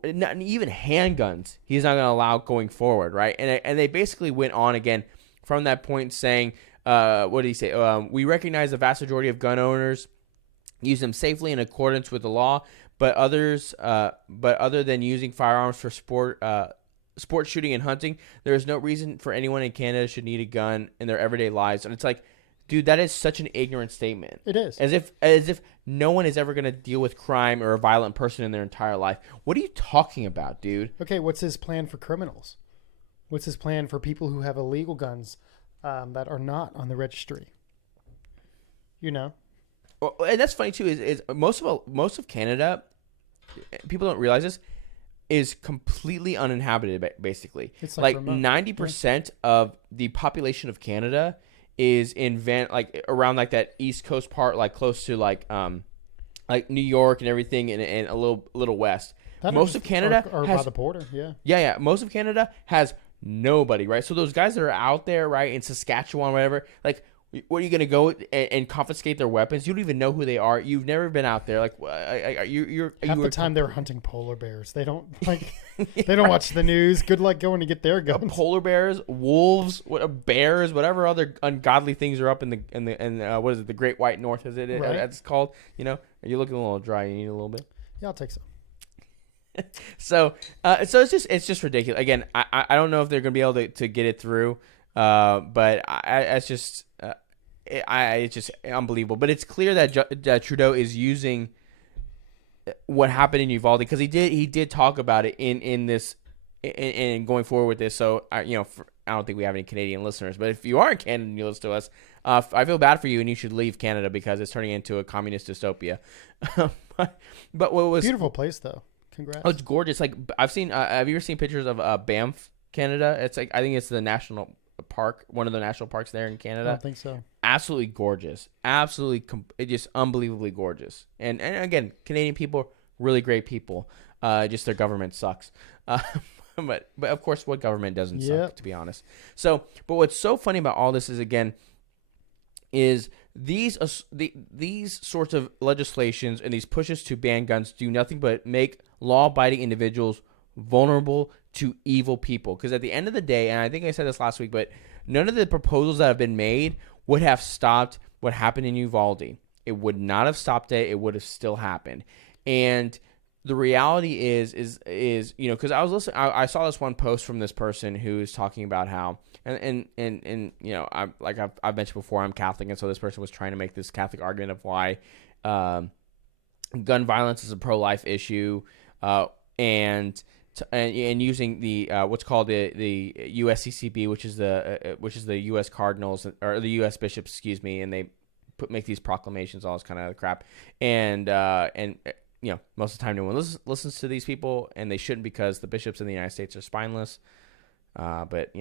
not even handguns he's not going to allow going forward, right? And they basically went on again from that point saying, what did he say? We recognize the vast majority of gun owners use them safely in accordance with the law, but other than using firearms for sport shooting and hunting, there is no reason for anyone in Canada should need a gun in their everyday lives. And it's like, dude, that is such an ignorant statement. It is. As if no one is ever going to deal with crime or a violent person in their entire life. What are you talking about, dude? Okay, what's his plan for criminals? What's his plan for people who have illegal guns that are not on the registry? Well, and that's funny too. Is most of Canada, people don't realize this, is completely uninhabited. Basically, it's like 90% of the population of Canada is in around like that East Coast part, like close to like New York and everything, and a little west. Most of Canada or has by the border, yeah. yeah. Most of Canada has nobody, right? So those guys that are out there, right, in Saskatchewan, whatever, like, what are you gonna go and confiscate their weapons? You don't even know who they are. You've never been out there. Like, half the time they're hunting polar bears. They don't they don't watch the news. Good luck going to get their guns. Polar bears, wolves, bears, whatever other ungodly things are up in the what is it? The Great White North, is it? Right. That's called. You know, are you looking a little dry? You need a little bit. Yeah, I'll take some. So it's just ridiculous. Again, I don't know if they're gonna be able to get it through. But it's just it's just unbelievable. But it's clear that Trudeau is using what happened in Uvalde, because he did talk about it in this in going forward with this. So I don't think we have any Canadian listeners, but if you are in Canada and you listen to us, I feel bad for you, and you should leave Canada because it's turning into a communist dystopia. But what was beautiful place though? Congrats. Oh, it's gorgeous. Like, I've seen. Have you ever seen pictures of Banff, Canada? It's like, I think it's the national park, one of the national parks there in Canada. I don't think so. Absolutely gorgeous. Absolutely, just unbelievably gorgeous. And again, Canadian people, really great people. Just their government sucks. But of course, what government doesn't suck, to be honest. So, but what's so funny about all this is, again, is these sorts of legislations and these pushes to ban guns do nothing but make law-abiding individuals vulnerable to evil people. Because at the end of the day, and I think I said this last week, but none of the proposals that have been made would have stopped what happened in Uvalde. It would not have stopped it. It would have still happened. And the reality is because I was listening, I saw this one post from this person who's talking about how, and I've mentioned before, I'm Catholic, and so this person was trying to make this Catholic argument of why gun violence is a pro-life issue, and using the what's called the USCCB, which is the U.S. Cardinals, or the U.S. bishops, excuse me, and they make these proclamations, all this kind of crap, and most of the time no one listens to these people, and they shouldn't, because the bishops in the United States are spineless. But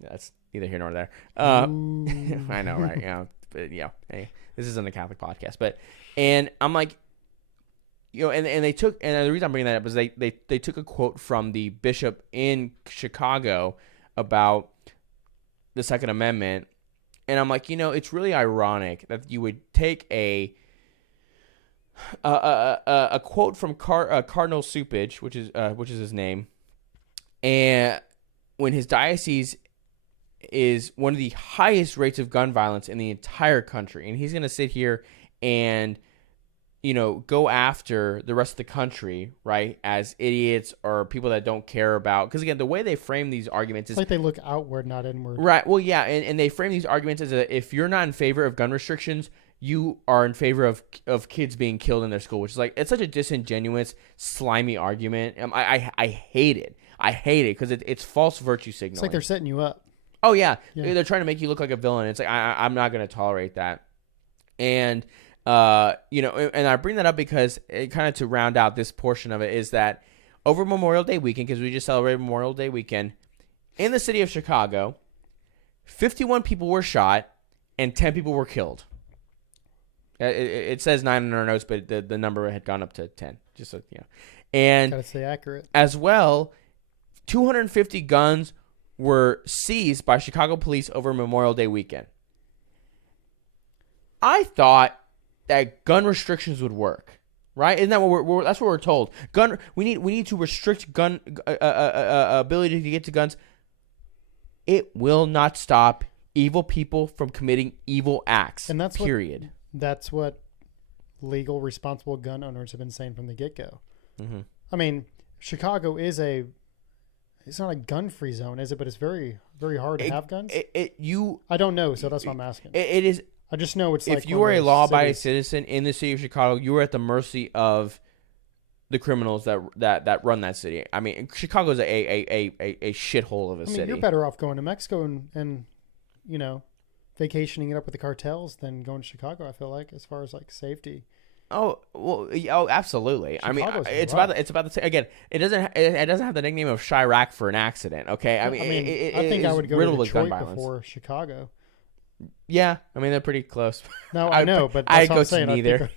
that's neither here nor there. I know, right? Yeah, but hey, this isn't a Catholic podcast, and I'm like, and they took, and the reason I'm bringing that up is they took a quote from the bishop in Chicago about the Second Amendment, and I'm like, it's really ironic that you would take a quote from Cardinal Supage, which is his name, and when his diocese is one of the highest rates of gun violence in the entire country, and he's going to sit here and go after the rest of the country, right, as idiots or people that don't care about, because again, the way they frame these arguments is like they look outward, not inward. Right. Well, yeah, and they frame these arguments as if you're not in favor of gun restrictions, you are in favor of kids being killed in their school, which is like, it's such a disingenuous, slimy argument. I hate it. I hate it because it's false virtue signaling. It's like they're setting you up. Oh yeah, they're trying to make you look like a villain. It's like, I'm not going to tolerate that. And and I bring that up because it kind of, to round out this portion of it, is that over Memorial Day weekend, because we just celebrated Memorial Day weekend, in the city of Chicago, 51 people were shot and 10 people were killed. It says 9 in our notes, but the number had gone up to 10. Just so and gotta stay accurate. As well, 250 guns were seized by Chicago police over Memorial Day weekend. I thought that gun restrictions would work, right? Isn't that what that's what we're told? We need to restrict gun ability to get to guns. It will not stop evil people from committing evil acts. And that's period. That's what legal, responsible gun owners have been saying from the get-go. Mm-hmm. I mean, Chicago is it's not a gun-free zone, is it? But it's very, very hard to have guns. I don't know, so that's what I'm asking. It is. I just know it's if you are a law-abiding citizen in the city of Chicago, you are at the mercy of the criminals that run that city. I mean, Chicago is a shithole of a city. You're better off going to Mexico and vacationing it up with the cartels than going to Chicago, I feel like, as far as like safety. Oh absolutely. Chicago's it's about the again. It doesn't have the nickname of Chirac for an accident. Okay, I think I would go to Detroit before Chicago. Yeah, I mean they're pretty close. No, I know, but I'd go to neither.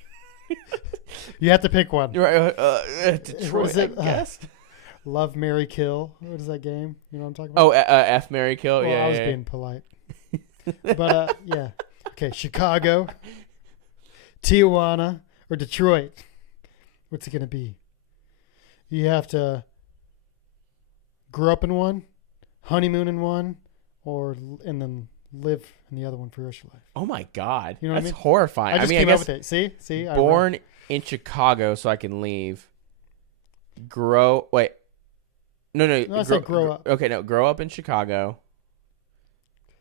You have to pick one. Right, Detroit, Was it, I guess. Love, Marry, Kill. What is that game? You know what I'm talking Oh, about? F, Mary, Kill. Well, Yeah, I was yeah. being polite. But, yeah. Okay, Chicago, Tijuana, or Detroit. What's it going to be? You have to grow up in one, honeymoon in one, and then live in the other one for the rest of your life. Oh my God, You know what I that's mean? horrifying. I just mean, came I up guess with it. See, born in Chicago, so I can leave. Grow. Wait. No. No, I said grow up. Okay, no. Grow up in Chicago,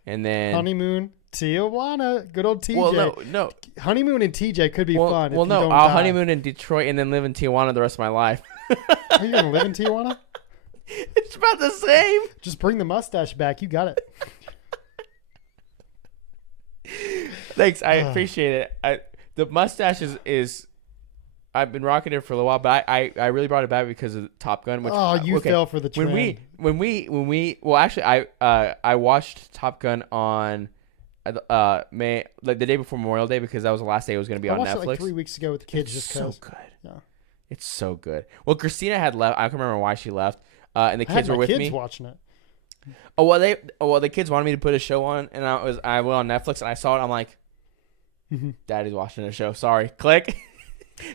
and then Honeymoon, Tijuana, good old TJ. Well, no. Honeymoon in TJ could be fun. Well, if you no. don't I'll die. honeymoon in Detroit and then live in Tijuana the rest of my life. Are you gonna live in Tijuana? It's about the same. Just bring the mustache back. You got it. Thanks, I appreciate it. The mustache is I've been rocking it for a little while, but I really brought it back because of Top Gun. Which, You fell for the trend. When we well, actually, I watched Top Gun on May, like the day before Memorial Day, because that was the last day it was going to be I on watched Netflix. it like 3 weeks ago with the kids. It's just so cause. good. Yeah. It's so good. Well, Christina had left. I don't remember why she left. And the kids were with me. Watching it. The kids wanted me to put a show on, and I went on Netflix and I saw it. I'm like, Daddy's watching a show. Sorry, click.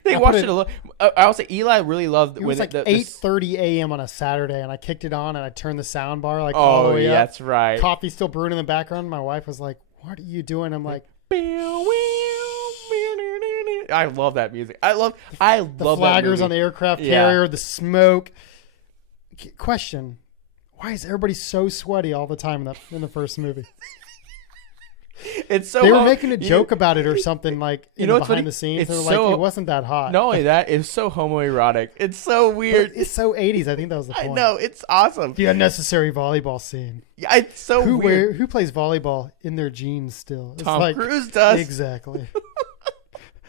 They watched it a little. I also Eli really loved It was like 8:30 a.m. on a Saturday, and I kicked it on and I turned the sound bar like all the way up. That's right. Coffee still brewing in the background. My wife was like, "What are you doing?" I'm like, I love that music. I love the flaggers that on the aircraft carrier, the smoke. Question: why is everybody so sweaty all the time in the first movie? It's so they were making a joke about it or something like behind the scenes. It's they were like, it wasn't that hot. Not only that, it's so homoerotic. It's so weird. But it's so 80s. I think that was the point. I know, it's awesome. The unnecessary volleyball scene. Yeah, it's so weird. Who plays volleyball in their jeans still? It's Tom Cruise does. Exactly.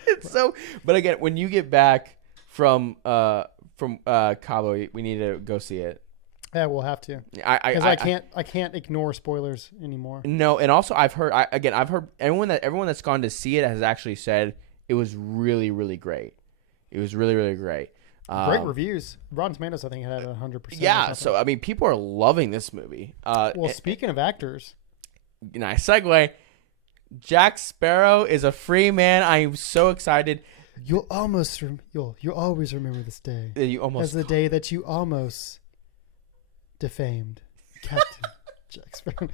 It's so. But again, when you get back from Cabo, we need to go see it. Yeah, we'll have to. Because I can't ignore spoilers anymore. No, and also I've heard everyone that's gone to see it has actually said it was really, really great. It was really, really great. Great reviews. Rotten Tomatoes, I think, had 100%. Yeah, so I mean, people are loving this movie. Well, speaking of actors, nice segue. Jack Sparrow is a free man. I am so excited. You'll always remember this day as the day that you almost defamed Captain Jack Sparrow.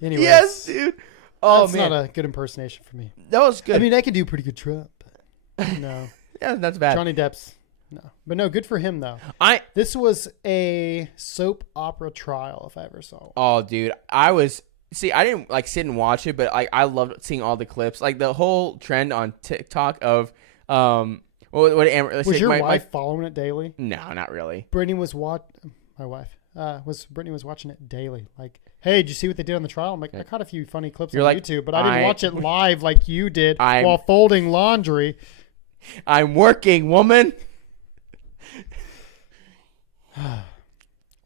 Anyways, yes, dude. Oh, that's man, not a good impersonation for me. That was good. I mean, I could do a pretty good Trump, but no. Yeah, that's bad. Johnny Depp's no, but no, good for him though. This was a soap opera trial, if I ever saw. Oh, dude, I didn't like sit and watch it, but I loved seeing all the clips, like the whole trend on TikTok of Was your wife following it daily? No, not really. Brittany was Brittany was watching it daily. Like, hey, did you see what they did on the trial? I'm like, I caught a few funny clips on YouTube, but I didn't watch it live like you did while folding laundry. I'm working, woman.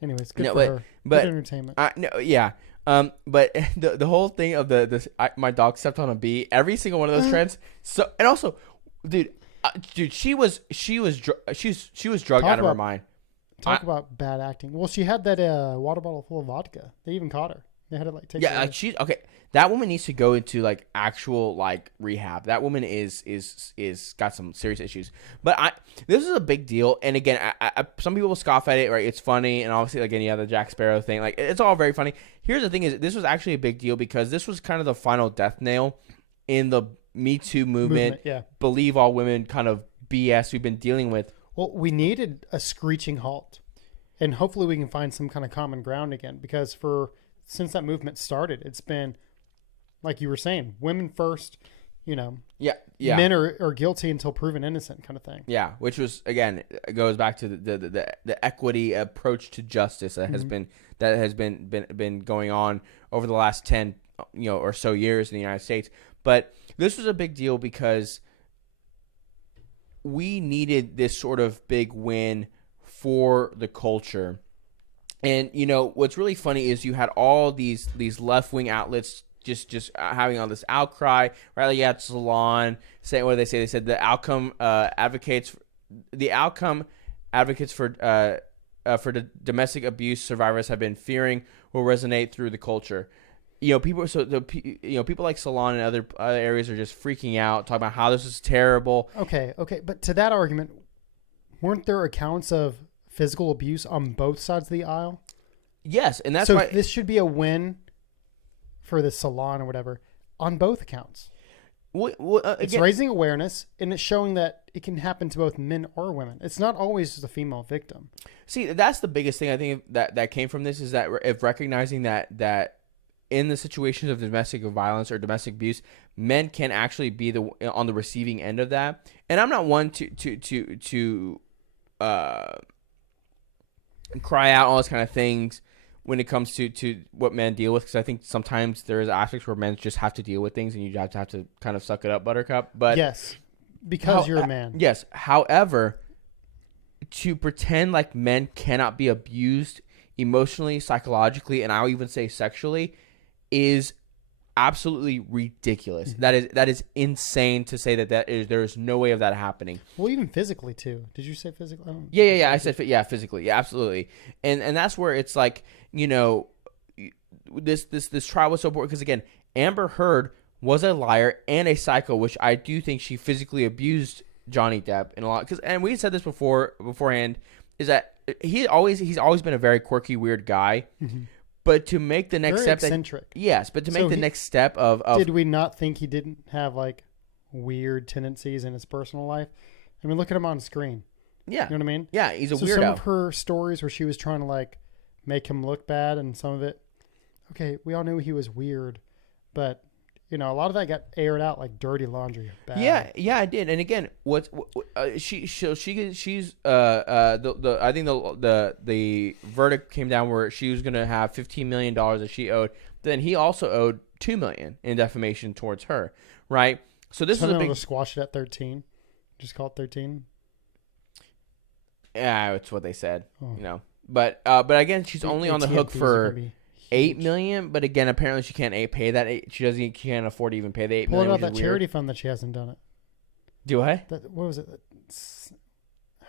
Anyways, good for her. Good entertainment. But the whole thing of my dog stepped on a bee. Every single one of those trends. So, and also, dude, she was drugged out of her mind. Talk about bad acting. Well, she had that water bottle full of vodka. They even caught her. They had to like take. Yeah, she's okay. That woman needs to go into like actual like rehab. That woman is got some serious issues. But this is a big deal. And again, some people will scoff at it. Right? It's funny, and obviously, again, the Jack Sparrow thing. Like, it's all very funny. Here's the thing: is this was actually a big deal because this was kind of the final death nail in the Me Too movement. Yeah. Believe all women kind of BS we've been dealing with. Well, we needed a screeching halt, and hopefully we can find some kind of common ground again. Because since that movement started, it's been, like you were saying, women first. Yeah. Men are guilty until proven innocent, kind of thing. Yeah, which was again goes back to the equity approach to justice that has been going on over the last 10 or so years in the United States. But this was a big deal because we needed this sort of big win for the culture. And what's really funny is you had all these left-wing outlets just having all this outcry. Right, like you had Salon saying, what did they say? They said the outcome advocates for the domestic abuse survivors have been fearing will resonate through the culture. People like Salon and other areas are just freaking out, talking about how this is terrible. Okay, but to that argument, weren't there accounts of physical abuse on both sides of the aisle? Yes, and that's so why this should be a win for the Salon or whatever on both accounts. It's raising awareness, and it's showing that it can happen to both men or women. It's not always the female victim. See, that's the biggest thing I think that came from this, is that if recognizing that in the situations of domestic violence or domestic abuse, men can actually be on the receiving end of that. And I'm not one to cry out all those kind of things when it comes to what men deal with, because I think sometimes there's aspects where men just have to deal with things and you have to kind of suck it up, buttercup. But yes, because you're a man. Yes. However, to pretend like men cannot be abused emotionally, psychologically, and I'll even say sexually is absolutely ridiculous. Mm-hmm. That is insane to say there is no way of that happening. Well, even physically too. Did you say physically? Yeah. I said physically. Yeah, absolutely. And that's where it's like, this trial was so important because, again, Amber Heard was a liar and a psycho, which I do think she physically abused Johnny Depp in a lot. And we said this beforehand, is that he's always been a very quirky, weird guy. Mm-hmm. But to make the next Very step, eccentric. But to make the next step of did we not think he didn't have like weird tendencies in his personal life? I mean, look at him on screen. Yeah, you know what I mean? Yeah, he's a weirdo. Some of her stories where she was trying to like make him look bad, and some of it, okay, we all knew he was weird, but a lot of that got aired out like dirty laundry. Bad. Yeah, I did. And again, she's I think the verdict came down where she was going to have $15 million that she owed. Then he also owed $2 million in defamation towards her, right? So this is a big squash it at 13. Just call it 13. Yeah, it's what they said. Oh. But again, she's only on the hook for $8 million, but again, apparently she can't pay that. She can't afford to even pay the $8 million. Pull out that charity fund that she hasn't done it. Do I? What was it?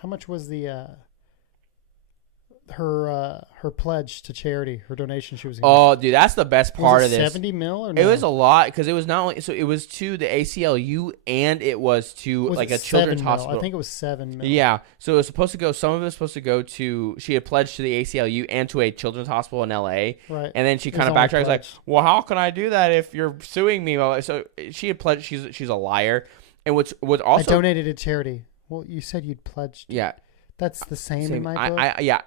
How much was the her pledge to charity? Her donation she was. Dude, that's the best part of this. 70 mil or no? It was a lot because it was not only it was to the ACLU and it was to like a children's hospital. I think it was 7 mil. Yeah, so it was supposed to go. Some of it was supposed to go to. She had pledged to the ACLU and to a children's hospital in LA. Right. And then she kind of backtracked, like, "Well, how can I do that if you're suing me?" Well, so she had pledged. She's a liar. And what's also I donated to charity. Well, you said you'd pledged. Yeah. That's the same in my book.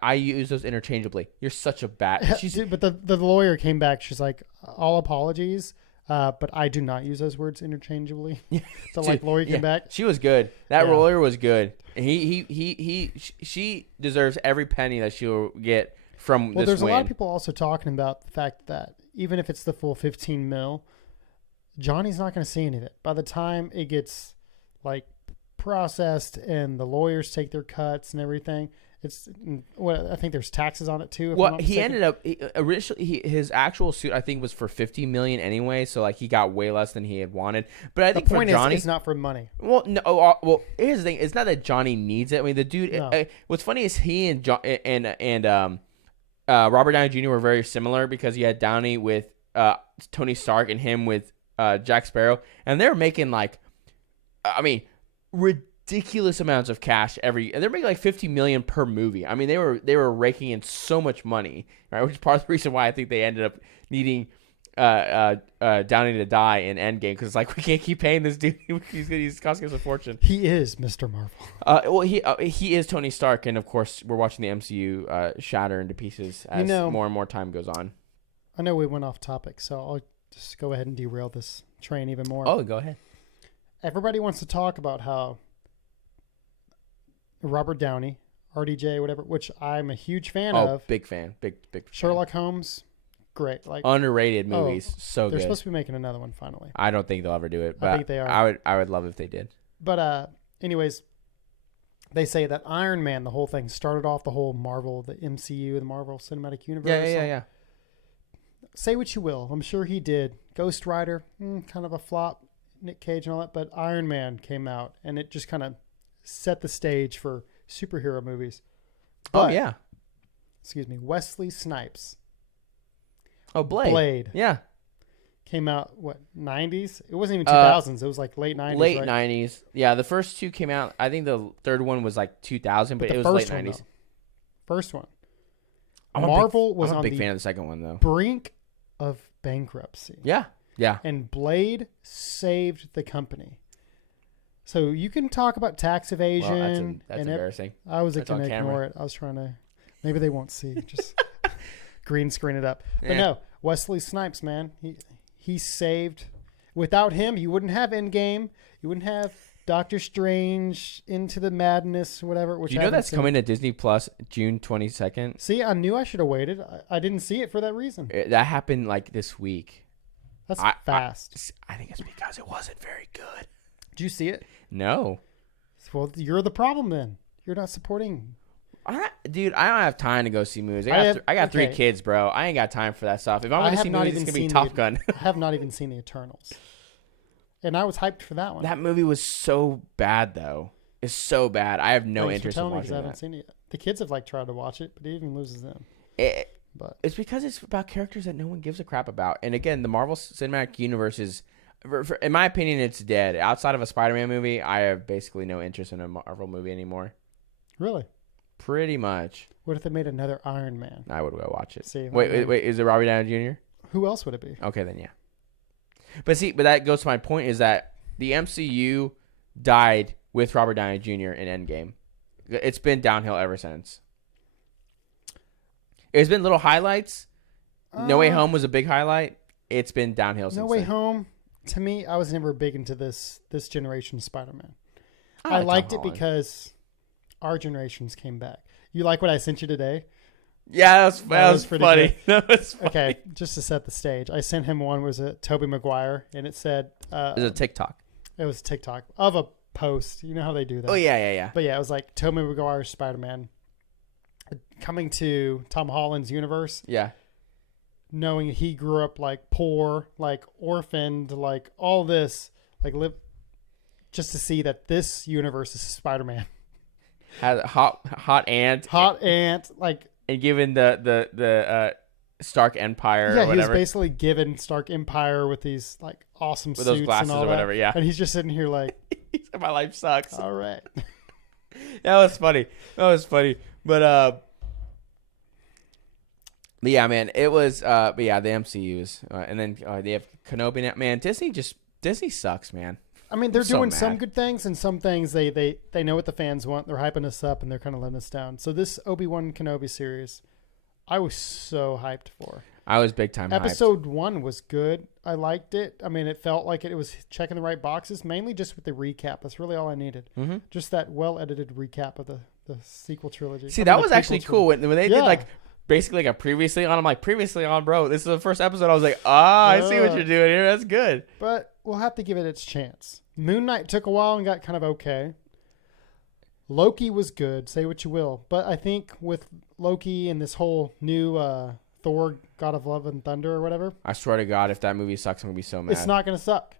I use those interchangeably. You're such a bat. Dude, but the lawyer came back. She's like, all apologies, but I do not use those words interchangeably. So lawyer came back. She was good. That lawyer was good. She deserves every penny that she'll get from this win. Well, there's a lot of people also talking about the fact that even if it's the full 15 mil, Johnny's not going to see any of it. By the time it gets like processed and the lawyers take their cuts and everything, I think there's taxes on it too. Well, he ended up originally his actual suit I think was for $50 million anyway, so like he got way less than he had wanted. But I think the point for Johnny, is, it's not for money. Well, no. Well, here's the thing: it's not that Johnny needs it. I mean, the dude. No. What's funny is he and Robert Downey Jr. were very similar because he had Downey with Tony Stark and him with Jack Sparrow, and they're making like, ridiculous amounts of cash they're making like $50 million per movie. I mean, they were raking in so much money, right? Which is part of the reason why I think they ended up needing Downey to die in Endgame, because like we can't keep paying this dude. He's costing us a fortune. He is Mr. Marvel. Well, he is Tony Stark, and of course we're watching the MCU shatter into pieces as more and more time goes on. I know we went off topic, so I'll just go ahead and derail this train even more. Oh, go ahead. Everybody wants to talk about how Robert Downey, RDJ, whatever, which I'm a huge fan of. Big fan. Big Sherlock Holmes, great. Like underrated movies. So they're good. supposed to be making another one finally. I don't think they'll ever do it, but I think they are. I would love if they did. But anyways, they say that Iron Man, the whole thing, started off the whole Marvel, the MCU, the Marvel Cinematic Universe. Yeah. Say what you will. I'm sure he did Ghost Rider, kind of a flop. Nick Cage and all that, but Iron Man came out, and it just kind of set the stage for superhero movies. But, oh yeah. Excuse me, Wesley Snipes. Oh, Blade. Yeah. Came out, what, 90s? It wasn't even 2000s. It was like late 90s, Late right? 90s. Yeah, the first two came out. I think the third one was like 2000, but it was late 90s. Though. First one. I'm a big fan of the second one, though. Brink of bankruptcy. Yeah. Yeah. And Blade saved the company. So you can talk about tax evasion. Well, that's embarrassing. I was going to ignore it. I was trying to... Maybe they won't see. Just green screen it up. But no, Wesley Snipes, man. He saved. Without him, you wouldn't have Endgame. You wouldn't have Doctor Strange, Into the Madness, whatever. Which do you know that's coming to Disney Plus June 22nd? See, I knew I should have waited. I didn't see it for that reason. That happened like this week. That's fast. I think it's because it wasn't very good. Did you see it? No. Well, you're the problem then. You're not supporting. Dude, I don't have time to go see movies. I got 3 kids, bro. I ain't got time for that stuff. If I'm going to see movies, it's going to be Top Gun. I have not even seen The Eternals. And I was hyped for that one. That movie was so bad, though. It's so bad. I have no interest in watching that. I haven't seen it yet. The kids have tried to watch it, but it even loses them. But it's because it's about characters that no one gives a crap about. And again, the Marvel Cinematic Universe is, in my opinion, it's dead. Outside of a Spider-Man movie, I have basically no interest in a Marvel movie anymore. Really? Pretty much. What if they made another Iron Man? I would go watch it. See, wait, is it Robert Downey Jr.? Who else would it be? Okay, then yeah. But that goes to my point is that the MCU died with Robert Downey Jr. in Endgame. It's been downhill ever since. There's been little highlights. No Way Home was a big highlight. It's been downhill since No Way Home, to me, I was never big into this generation Spider-Man. I liked it because our generations came back. You like what I sent you today? Yeah, that was funny. That was funny. Okay, just to set the stage, I sent him one. Was it Tobey Maguire? And it said... it was a TikTok. It was TikTok of a post. You know how they do that. Oh, yeah. But yeah, it was like Tobey Maguire's Spider-Man coming to Tom Holland's universe. Yeah. Knowing he grew up like poor, like orphaned, like all this, like live just to see that this universe is Spider-Man. Had a hot aunt, like, and given the Stark Empire. Yeah, or whatever. He was basically given Stark Empire with these like awesome with suits those glasses and all or whatever. that. Yeah, and he's just sitting here like, my life sucks. All right, that was funny. But yeah, man, it was. But yeah, the MCU's, and then they have Kenobi now. Man, Disney sucks, man. I mean, they're doing some good things, and some things they know what the fans want. They're hyping us up, and they're kind of letting us down. So this Obi-Wan Kenobi series, I was so hyped for. I was big time hyped. Episode 1 was good. I liked it. I mean, it felt like it was checking the right boxes, mainly just with the recap. That's really all I needed. Mm-hmm. Just that well-edited recap of the sequel trilogy. See, that was actually cool. When they did like basically like a previously on, I'm like, previously on, bro. This is the first episode. I was like, I see what you're doing here. That's good. But we'll have to give it its chance. Moon Knight took a while and got kind of okay. Loki was good. Say what you will. But I think with Loki and this whole new Thor, God of Love and Thunder or whatever. I swear to God, if that movie sucks, I'm going to be so mad. It's not going to suck.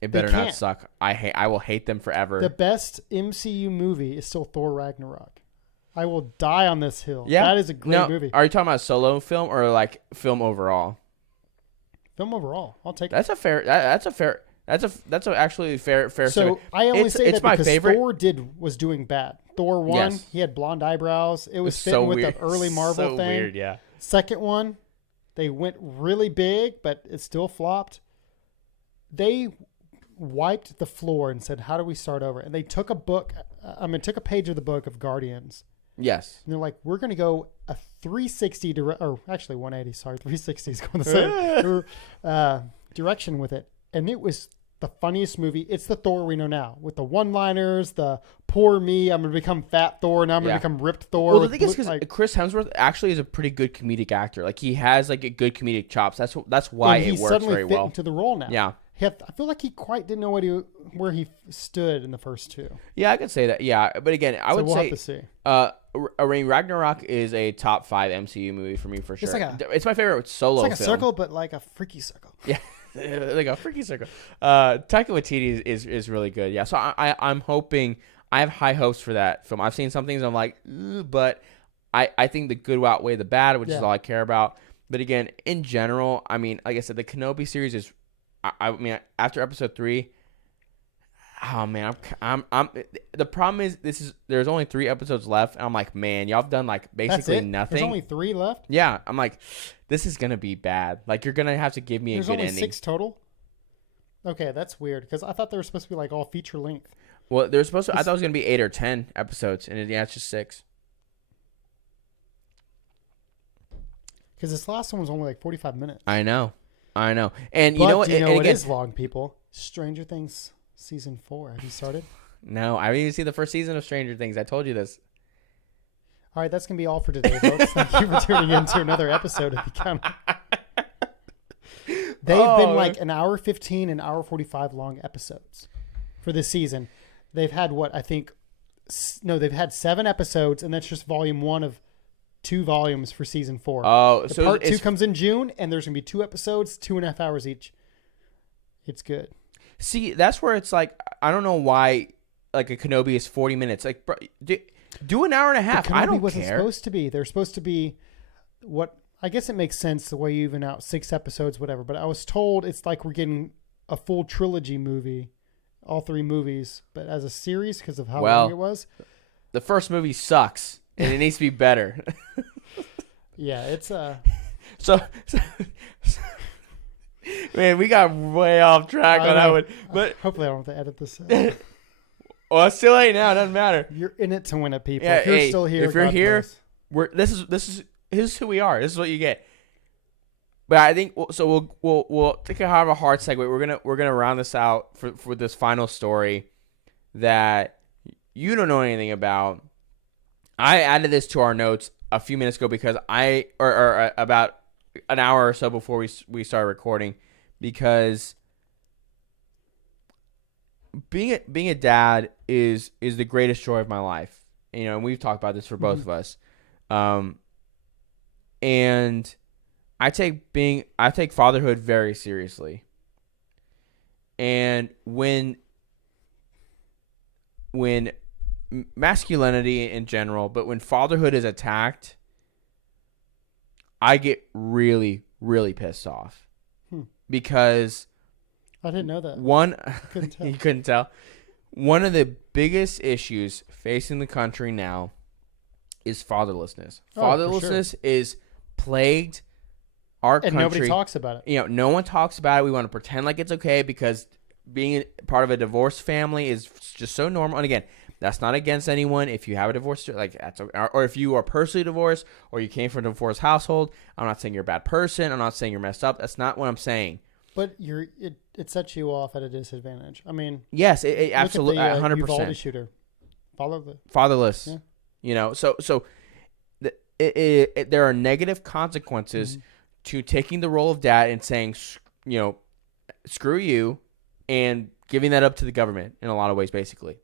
It better not suck. I will hate them forever. The best MCU movie is still Thor Ragnarok. I will die on this hill. Yeah. That is a great movie. Are you talking about solo film or like film overall? Film overall. I'll take it. That's actually fair. So I only say that my because favorite. Thor was doing bad. Thor 1, He had blonde eyebrows. It was fitting with the early Marvel thing. Weird, yeah. Second one, they went really big, but it still flopped. They wiped the floor and said, "How do we start over?" And they took a page of the book of Guardians. Yes. And they're like, we're going to go a 360 or actually 180. Sorry, 360 is going the same direction with it. And it was the funniest movie. It's the Thor we know now with the one-liners, the poor me, I'm going to become fat Thor, now I'm going to become ripped Thor. Well, the thing is because Chris Hemsworth actually is a pretty good comedic actor. Like he has like a good comedic chops. That's why it works very well. Into the role now. Yeah. I feel like he quite didn't know where he stood in the first two. Yeah, I could say that. Yeah, but again, we'll have to see. Ragnarok is a top 5 MCU movie for me for sure. It's my favorite solo film. It's like a circle, but like a freaky circle. Yeah. like a freaky circle. Taika Waititi is really good. Yeah, so I'm hoping. I have high hopes for that film. I've seen some things I'm like, but I think the good will outweigh the bad, which is all I care about. But again, in general, I mean, like I said, the Kenobi series is. I mean, after episode 3. Oh man, I'm. The problem is there's only 3 episodes left, and I'm like, man, y'all have done like basically nothing. There's only 3 left. Yeah, I'm like, this is gonna be bad. Like you're gonna have to give me a good ending. There's only 6 total. Okay, that's weird because I thought they were supposed to be like all feature length. Well, they're supposed to. I thought it was gonna be 8 or 10 episodes, and it's just 6. Because this last one was only like 45 minutes. I know, and but you know what? It is long, people. Stranger Things season 4. Have you started? No, I didn't even see the first season of Stranger Things. I told you this. All right, that's gonna be all for today, folks. Thank you for tuning in to another episode of the Counter. They've been like an hour 15 and hour 45 long episodes for this season. They've had they've had 7 episodes, and that's just volume 1 of 2 volumes for season 4. Oh, so part 2 comes in June, and there's gonna be 2 episodes, 2.5 hours each. It's good. See, that's where it's like, I don't know why, like a Kenobi is 40 minutes. Like, bro, do an hour and a half. I don't wasn't care. Supposed to be. They're supposed to be what. I guess it makes sense the way you even out 6 episodes, whatever. But I was told it's like we're getting a full trilogy movie, all 3 movies, but as a series because of how long it was. The first movie sucks, and it needs to be better. Yeah, it's So, man, we got way off track on that one. But hopefully, I don't have to edit this. Well, it's still late now. It doesn't matter. You're in it to win it, people. Yeah, if you're still here, if you're here, this is who we are. This is what you get. But I think so. We'll take a hard segue. We're gonna round this out for this final story that you don't know anything about. I added this to our notes a few minutes ago because or about an hour or so before we started recording, because being a dad is the greatest joy of my life. You know, and we've talked about this for both of us. And I take fatherhood very seriously. And when masculinity in general, but when fatherhood is attacked, I get really, really pissed off. Because I didn't know that. You couldn't tell. One of the biggest issues facing the country now is fatherlessness. Fatherlessness is plagued our country. And nobody talks about it. You know, no one talks about it. We want to pretend like it's okay because being part of a divorced family is just so normal. And again, that's not against anyone. If you have a divorce, like that's, or if you are personally divorced or you came from a divorced household, I'm not saying you're a bad person. I'm not saying you're messed up. That's not what I'm saying. But it sets you off at a disadvantage. I mean, yes, it absolutely, 100%. Uvalde shooter, fatherless. Yeah. You know, so there are negative consequences to taking the role of dad and saying, you know, screw you, and giving that up to the government in a lot of ways, basically.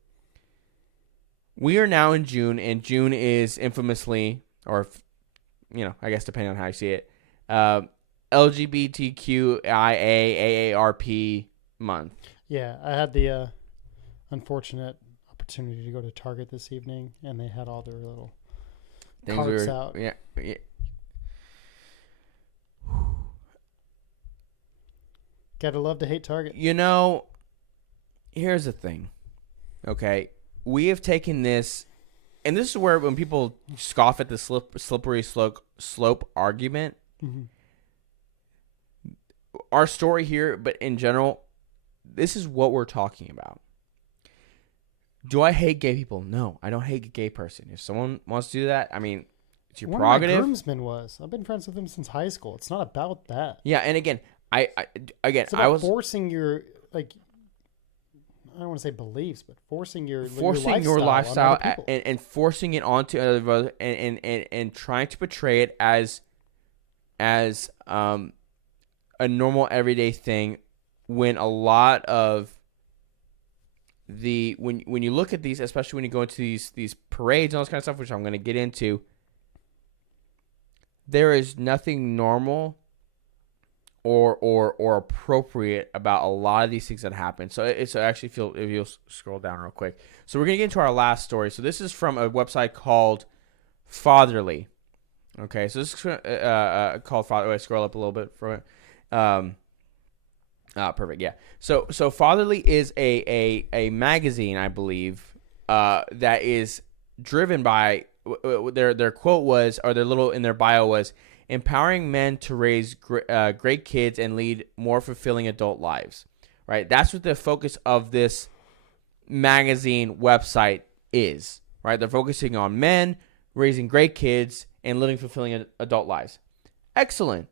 We are now in June, and June is infamously, or, you know, I guess depending on how you see it, LGBTQIAAARP month. Yeah, I had the unfortunate opportunity to go to Target this evening, and they had all their little carts out. Yeah. Gotta love to hate Target. You know, here's the thing. Okay, we have taken this, and this is where when people scoff at the slippery slope argument, our story here, but in general, this is what we're talking about. Do I hate gay people? No, I don't hate a gay person. If someone wants to do that, I mean, it's your prerogative. One of my groomsmen was. I've been friends with him since high school. It's not about that. Yeah, and again, it's about forcing your, like, I don't want to say beliefs, but forcing your lifestyle and forcing it onto other, and trying to portray it as a normal everyday thing, when a lot of when you look at these, especially when you go into these parades and all this kind of stuff, which I'm going to get into, there is nothing normal or appropriate about a lot of these things that happen. So it's actually feel if you'll scroll down real quick. So we're gonna get into our last story. So this is from a website called Fatherly. Okay, so this is called Fatherly. Scroll up a little bit from it. Perfect. Yeah. So Fatherly is a magazine, I believe, that is driven by their quote was, or their little in their bio was, empowering men to raise great kids and lead more fulfilling adult lives. Right. That's what the focus of this magazine website is. Right. They're focusing on men raising great kids and living fulfilling adult lives. Excellent.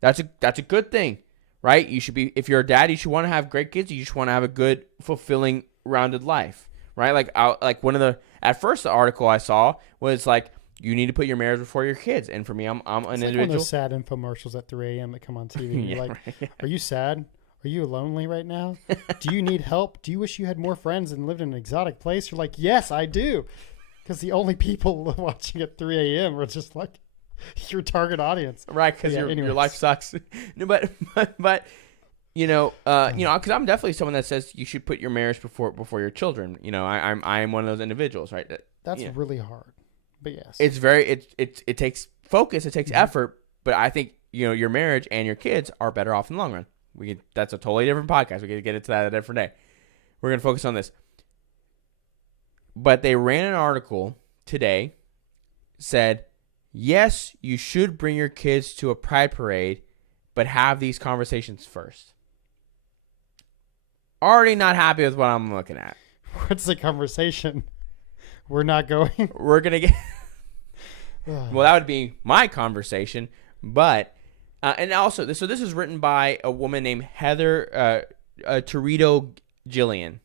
That's a good thing. Right? You should be, if you're a dad, you should want to have great kids. You just want to have a good, fulfilling, rounded life. Right? Like one of the, at first the article I saw was like, you need to put your marriage before your kids. And for me, I'm an like individual. One of those sad infomercials at 3 a.m. that come on TV. And you're like, right. Are you sad? Are you lonely right now? Do you need help? Do you wish you had more friends and lived in an exotic place? You're like, yes, I do. Because the only people watching at 3 a.m. are just like your target audience. Right, because your life sucks. No, but because I'm definitely someone that says you should put your marriage before your children. I am one of those individuals, right? That's really hard. But yes, it's it takes focus, it takes effort, but I think your marriage and your kids are better off in the long run. That's a totally different podcast. We can get into that a different day. We're gonna focus on this. But they ran an article today, said, yes, you should bring your kids to a pride parade, but have these conversations first. Already not happy with what I'm looking at. What's the conversation? We're not going. We're going to get... Well, that would be my conversation. But, and also, this is written by a woman named Heather Torito Gillian.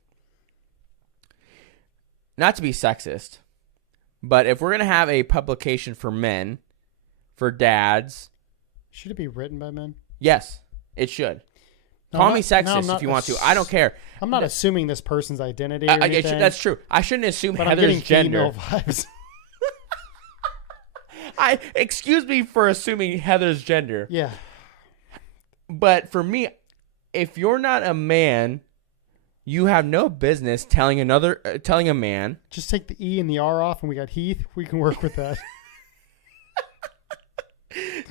Not to be sexist, but if we're going to have a publication for men, for dads... Should it be written by men? Yes, it should. Call me sexist if you want to. I don't care. I'm not assuming this person's identity or anything. That's true. I shouldn't assume but Heather's gender. Vibes. Excuse me for assuming Heather's gender. Yeah. But for me, if you're not a man... You have no business telling a man. Just take the E and the R off, and we got Heath. We can work with that.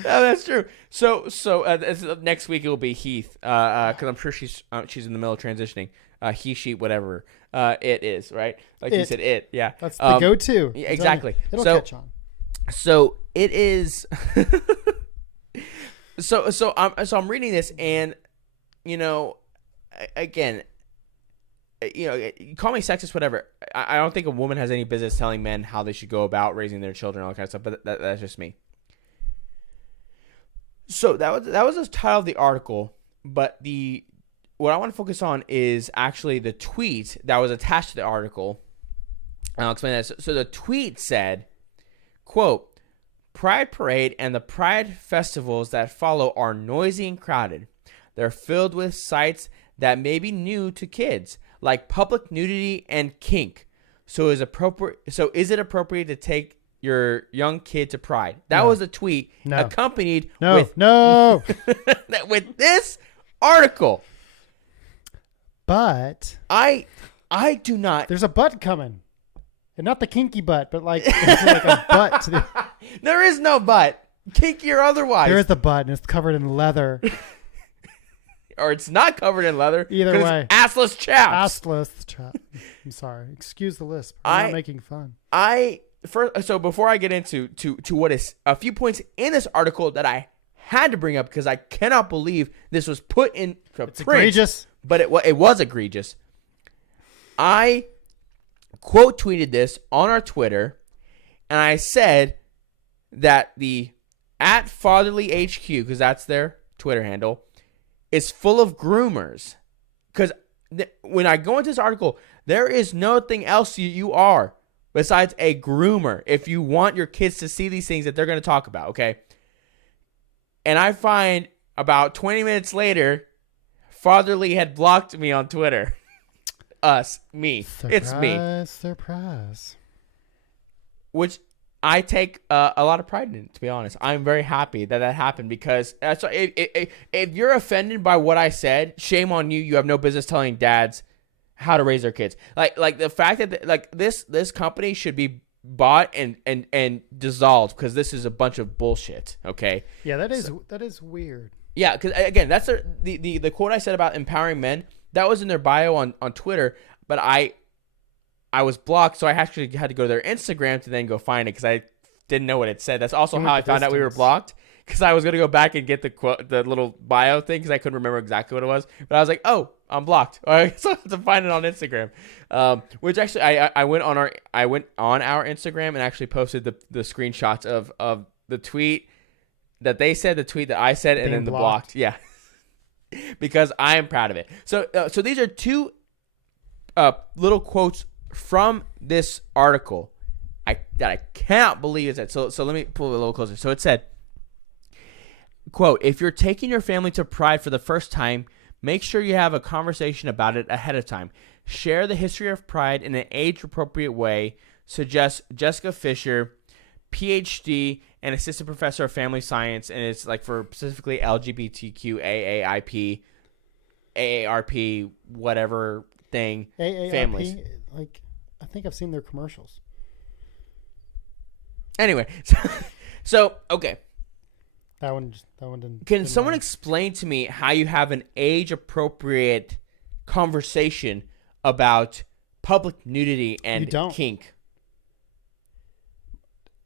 No, that's true. So next week it will be Heath, because I'm sure she's in the middle of transitioning. He, she, whatever it is, right? Like you said, it. Yeah, that's the go-to. Yeah, exactly. It'll catch on. So it is. so I'm reading this, and again. Call me sexist, whatever. I don't think a woman has any business telling men how they should go about raising their children, all that kind of stuff. But that's just me. So that was the title of the article. But what I want to focus on is actually the tweet that was attached to the article. And I'll explain that. So the tweet said, quote, "Pride Parade and the Pride festivals that follow are noisy and crowded. They're filled with sights that may be new to kids, like public nudity and kink. So is it appropriate to take your young kid to Pride?" That was a tweet accompanied with this article. But I do not. There's a butt coming, and not the kinky butt, but like a butt to the. There is no butt, kinky or otherwise. There is the butt, and it's covered in leather. Or it's not covered in leather. Either way. It's assless chaps. Assless chaps. I'm sorry. Excuse the lisp. I'm not making fun. So before I get into what is a few points in this article that I had to bring up because I cannot believe this was put in print. It's egregious. But it was egregious. I quote tweeted this on our Twitter, and I said that the @FatherlyHQ, because that's their Twitter handle, is full of groomers. Because when I go into this article, there is nothing else you are besides a groomer if you want your kids to see these things that they're going to talk about, okay? And I find about 20 minutes later, Fatherly had blocked me on Twitter. Me. Surprise, It's me. Surprise. Which I take a lot of pride in it, to be honest. I'm very happy that happened because so if you're offended by what I said, shame on you. You have no business telling dads how to raise their kids. Like the fact that like this company should be bought and dissolved because this is a bunch of bullshit. Okay. Yeah, that is weird. Yeah, because again, that's the quote I said about empowering men. That was in their bio on Twitter, but I was blocked, so I actually had to go to their Instagram to then go find it because I didn't know what it said. That's also how I found out we were blocked, because I was going to go back and get the little bio thing because I couldn't remember exactly what it was. But I was like, oh, I'm blocked. So I have to find it on Instagram. Which actually, I went on our Instagram and actually posted the screenshots of the tweet that they said, the tweet that I said, and then the blocked. Yeah. Because I am proud of it. So these are two little quotes from this article that I cannot believe is that. So let me pull it a little closer. So it said, quote, "If you're taking your family to Pride for the first time, make sure you have a conversation about it ahead of time. Share the history of Pride in an age-appropriate way," suggests Jessica Fisher, PhD and assistant professor of family science, and it's like for specifically LGBTQ, AAIP, AARP, whatever thing, AARP, families. Like, I think I've seen their commercials. Anyway, so okay. That one didn't. Can someone explain to me how you have an age-appropriate conversation about public nudity and kink?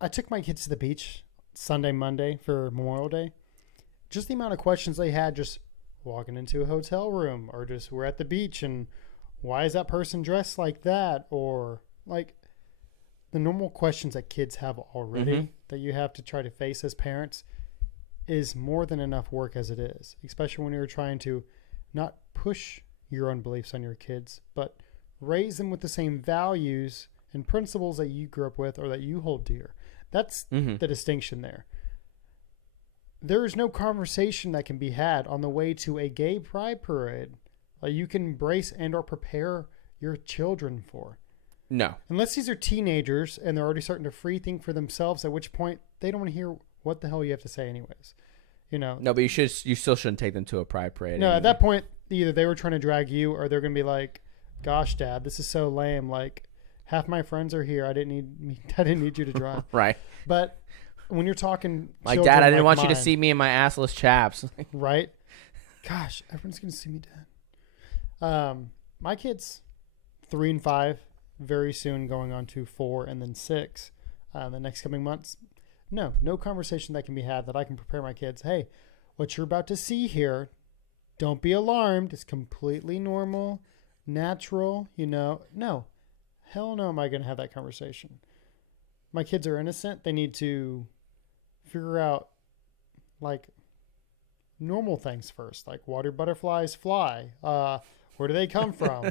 I took my kids to the beach Sunday, Monday for Memorial Day. Just the amount of questions they had just walking into a hotel room, or just we're at the beach and why is that person dressed like that? Or like the normal questions that kids have already that you have to try to face as parents is more than enough work as it is, especially when you're trying to not push your own beliefs on your kids, but raise them with the same values and principles that you grew up with or that you hold dear. That's the distinction there. There is no conversation that can be had on the way to a gay pride parade that you can embrace and or prepare your children for. No. Unless these are teenagers and they're already starting to free think for themselves, at which point they don't want to hear what the hell you have to say anyways. You know. No, but you still shouldn't take them to a pride parade. No, anyway. At that point, either they were trying to drag you or they're going to be like, "Gosh, Dad, this is so lame. Like, half my friends are here. I didn't need you to drive." Right. But when you're talking like, Dad, I didn't want you to see me in my assless chaps. Right? Gosh, everyone's going to see me, Dad. My kids, 3 and 5, very soon going on to 4 and then 6 in the next coming months. No conversation that can be had that I can prepare my kids. Hey, what you're about to see here, don't be alarmed. It's completely normal, natural, you know. No, hell no am I going to have that conversation. My kids are innocent. They need to figure out, like, normal things first. Like, water butterflies fly. Where do they come from?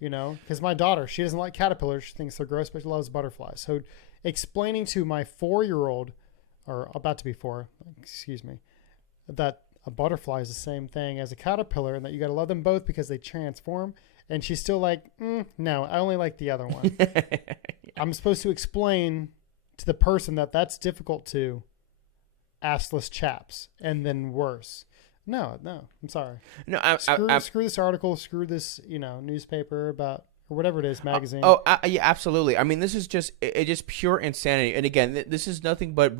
You know, because my daughter, she doesn't like caterpillars. She thinks they're gross, but she loves butterflies. So explaining to my 4-year-old, or about to be 4, excuse me, that a butterfly is the same thing as a caterpillar and that you got to love them both because they transform. And she's still like, no, I only like the other one. Yeah. I'm supposed to explain to the person that that's difficult to assless chaps and then worse. No, I'm sorry. No, screw this article, screw this, newspaper about, or whatever it is, magazine. Yeah, absolutely. I mean, this is just just pure insanity. And again, this is nothing but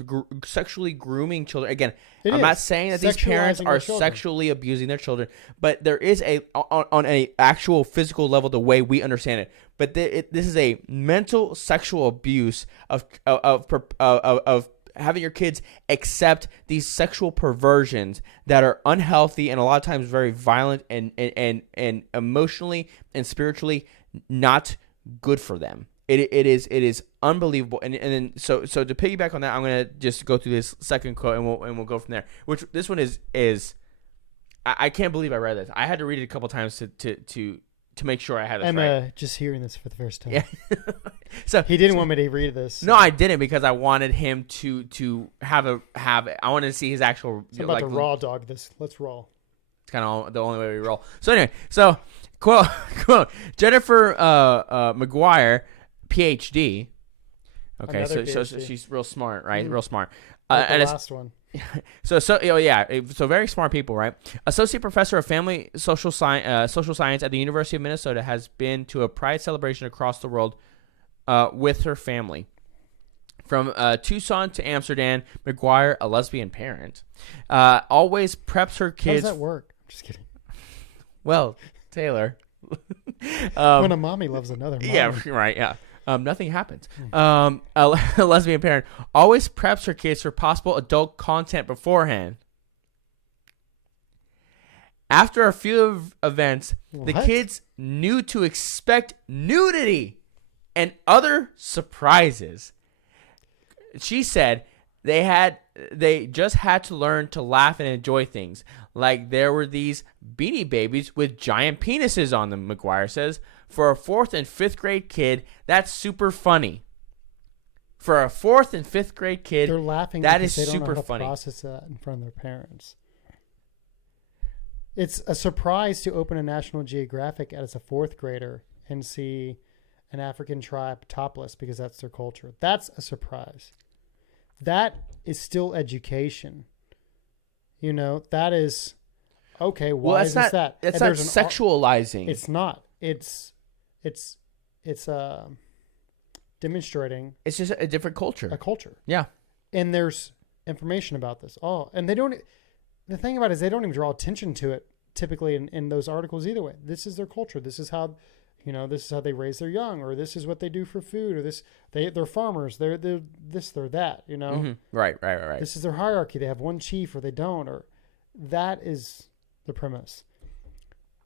sexually grooming children. Again, I'm not saying that these parents are sexually abusing their children, but there is on a actual physical level the way we understand it. But this is a mental sexual abuse of having your kids accept these sexual perversions that are unhealthy and a lot of times very violent and emotionally and spiritually not good for them. It is unbelievable. And then so to piggyback on that, I'm gonna just go through this second quote and we'll go from there. Which this one is I can't believe I read this. I had to read it a couple times to make sure I had this right. I'm just hearing this for the first time. Yeah. So he didn't want me to read this. No, I didn't, because I wanted him to have I wanted to see his actual. I'm about to raw dog this. Let's roll. It's kind of the only way we roll. So anyway, quote Jennifer McGuire, PhD, Okay, Another so PhD. she's real smart, right? Real smart. Like the And last one. so very smart people, right? Associate professor of family social science at the University of Minnesota has been to a pride celebration across the world with her family. From Tucson to Amsterdam, McGuire, a lesbian parent, always preps her How does kids. that work? I'm just kidding. Well, Taylor. When a mommy loves another mommy. Yeah, right. Yeah. Nothing happens. A lesbian parent always preps her kids for possible adult content beforehand. After a few events, the What? kids knew to expect nudity and other surprises. She said they just had to learn to laugh and enjoy things. Like there were these Beanie Babies with giant penises on them, McGuire says. For a 4th and 5th grade kid, that's super funny. For a 4th and 5th grade kid, They're laughing that because is they don't know super how to funny. process that in front of their parents. It's a surprise to open a National Geographic as a 4th grader and see an African tribe topless because that's their culture. That's a surprise. That is still education. You know, that is okay. Why is this that? That's And not there's an sexualizing. It's not. It's demonstrating It's just a different culture. a culture. Yeah. And there's information about this. Oh, and they don't. The thing about it is they don't even draw attention to it typically in those articles either way. This is their culture. This is how, this is how they raise their young, or this is what they do for food, or they're farmers. They're this, they're that. Mm-hmm. Right. This is their hierarchy. They have one chief or they don't, or that is the premise.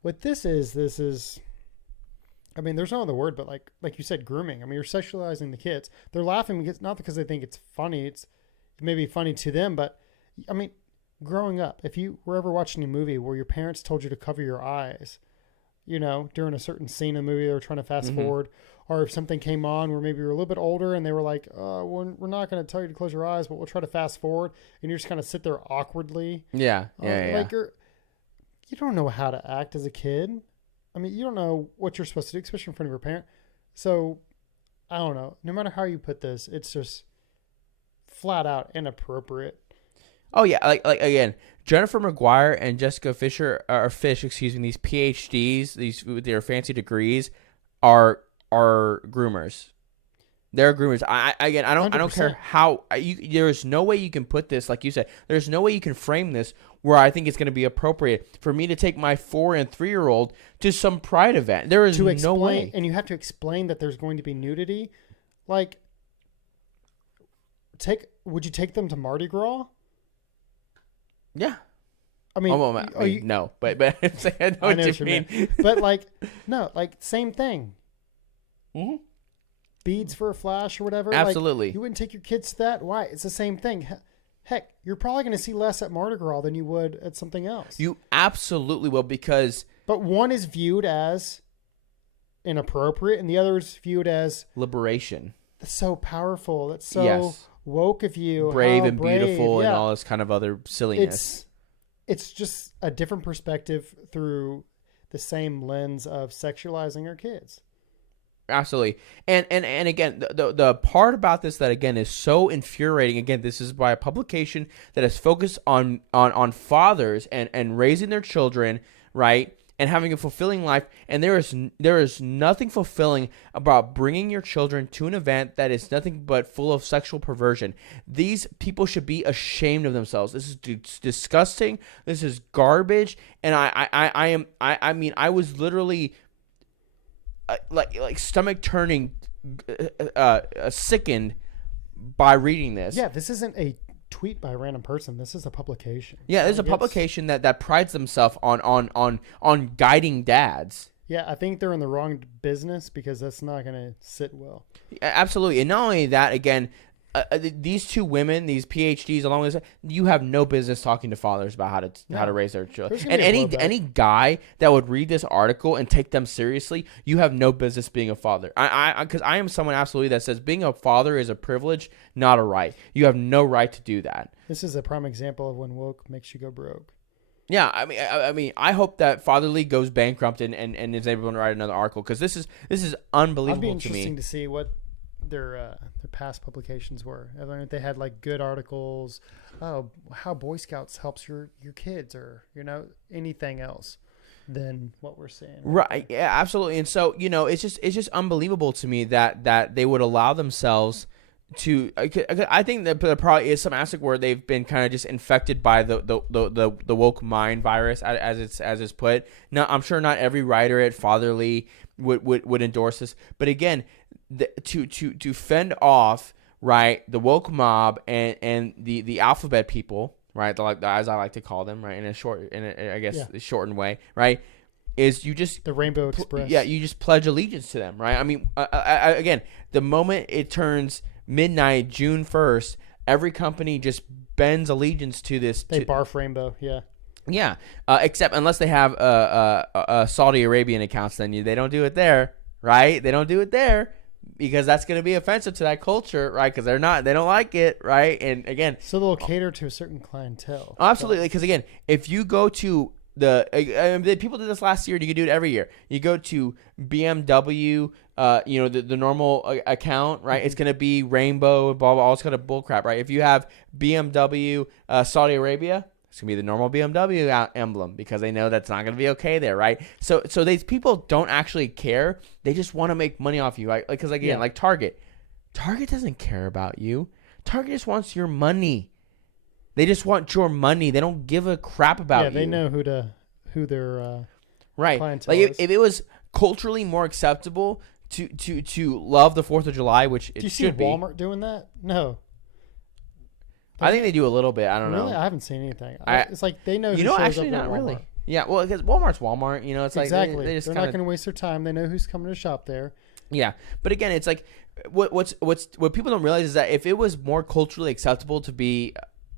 What this is. I mean, there's no other word, but like you said, grooming. I mean, you're sexualizing the kids. They're laughing because not because they think it's funny. It may be funny to them, but I mean, growing up, if you were ever watching a movie where your parents told you to cover your eyes, during a certain scene in the movie, they were trying to fast forward, or if something came on where maybe you're a little bit older and they were like, we're not going to tell you to close your eyes, but we'll try to fast forward, and you just kind of sit there awkwardly. Yeah. Like you don't know how to act as a kid. I mean, you don't know what you're supposed to do, especially in front of your parent. So, I don't know. No matter how you put this, it's just flat out inappropriate. Oh yeah, like again, Jennifer McGuire and Jessica Fish, these PhDs, these with their fancy degrees, are groomers. They're groomers. I don't care 100%. how there's no way you can put this, like you said. There's no way you can frame this where I think it's going to be appropriate for me to take my 4 and 3-year-old to some pride event. There is no way. And you have to explain that there's going to be nudity. Like, would you take them to Mardi Gras? Yeah. I mean, no, but I know what you mean. But no, same thing. Mm-hmm. Beads for a flash or whatever. Absolutely. You wouldn't take your kids to that. Why? It's the same thing. Heck, you're probably going to see less at Mardi Gras than you would at something else. You absolutely will, because but one is viewed as inappropriate and the other is viewed as liberation. That's so powerful. That's so woke of you. Brave How and brave. beautiful Yeah. and all this kind of other silliness. It's just a different perspective through the same lens of sexualizing our kids. Absolutely. And again, the part about this that, again, is so infuriating, again, this is by a publication that is focused on fathers and raising their children, right, and having a fulfilling life. And there is nothing fulfilling about bringing your children to an event that is nothing but full of sexual perversion. These people should be ashamed of themselves. This is disgusting. This is garbage. And I was literally like stomach turning, sickened by reading this. Yeah, this isn't a tweet by a random person. This is a publication. Yeah, there's a publication that prides themselves on guiding dads. Yeah, I think they're in the wrong business because that's not going to sit well. Absolutely. And not only that, again, these two women, these PhDs, along with this, you have no business talking to fathers about how to raise their children. And any guy that would read this article and take them seriously, you have no business being a father. Because I am someone absolutely that says being a father is a privilege, not a right. You have no right to do that. This is a prime example of when woke makes you go broke. Yeah, I mean, I hope that Fatherly goes bankrupt and is able to write another article, because this is unbelievable to me. It'd be interesting to see what their past publications were. I mean, they had like good articles, how Boy Scouts helps your kids, or anything else than what we're seeing. Right. Yeah, absolutely. And so, it's just unbelievable to me that they would allow themselves to. I think that there probably is some aspect where they've been kind of just infected by the woke mind virus, as it's put. Now, I'm sure not every writer at Fatherly would endorse this, but again, to fend off, right, the woke mob and the alphabet people, right, as I like to call them, right, in a shortened way, right, is you just the Rainbow Express. Yeah, you just pledge allegiance to them, right? I mean, again, the moment it turns midnight, June 1st, every company just bends allegiance to this. They barf Rainbow, yeah. Yeah, except unless they have Saudi Arabian accounts, then they don't do it there, right? They don't do it there because that's going to be offensive to that culture, right? Because they don't like it, right? And again, so they'll cater to a certain clientele. Absolutely, because again, if you go to the people did this last year, you can do it every year. You go to BMW, the normal account, right? Mm-hmm. It's gonna be rainbow, blah blah, all this kind of bull crap, right? If you have BMW Saudi Arabia, it's gonna be the normal BMW emblem because they know that's not gonna be okay there, right? So these people don't actually care; they just want to make money off you, right? Because like Target doesn't care about you. Target just wants your money. They just want your money. They don't give a crap about you. Yeah, they know who their right. clientele like is. If it was culturally more acceptable to love the 4th of July, which it should be. Do you see Walmart doing that? No. I think they do a little bit. I don't know. I haven't seen anything. It's like they know who shows actually up not at Walmart. Really. Yeah, well, because Walmart's Walmart. It's like exactly. They're not going to waste their time. They know who's coming to shop there. Yeah, but again, it's like what people don't realize is that if it was more culturally acceptable to be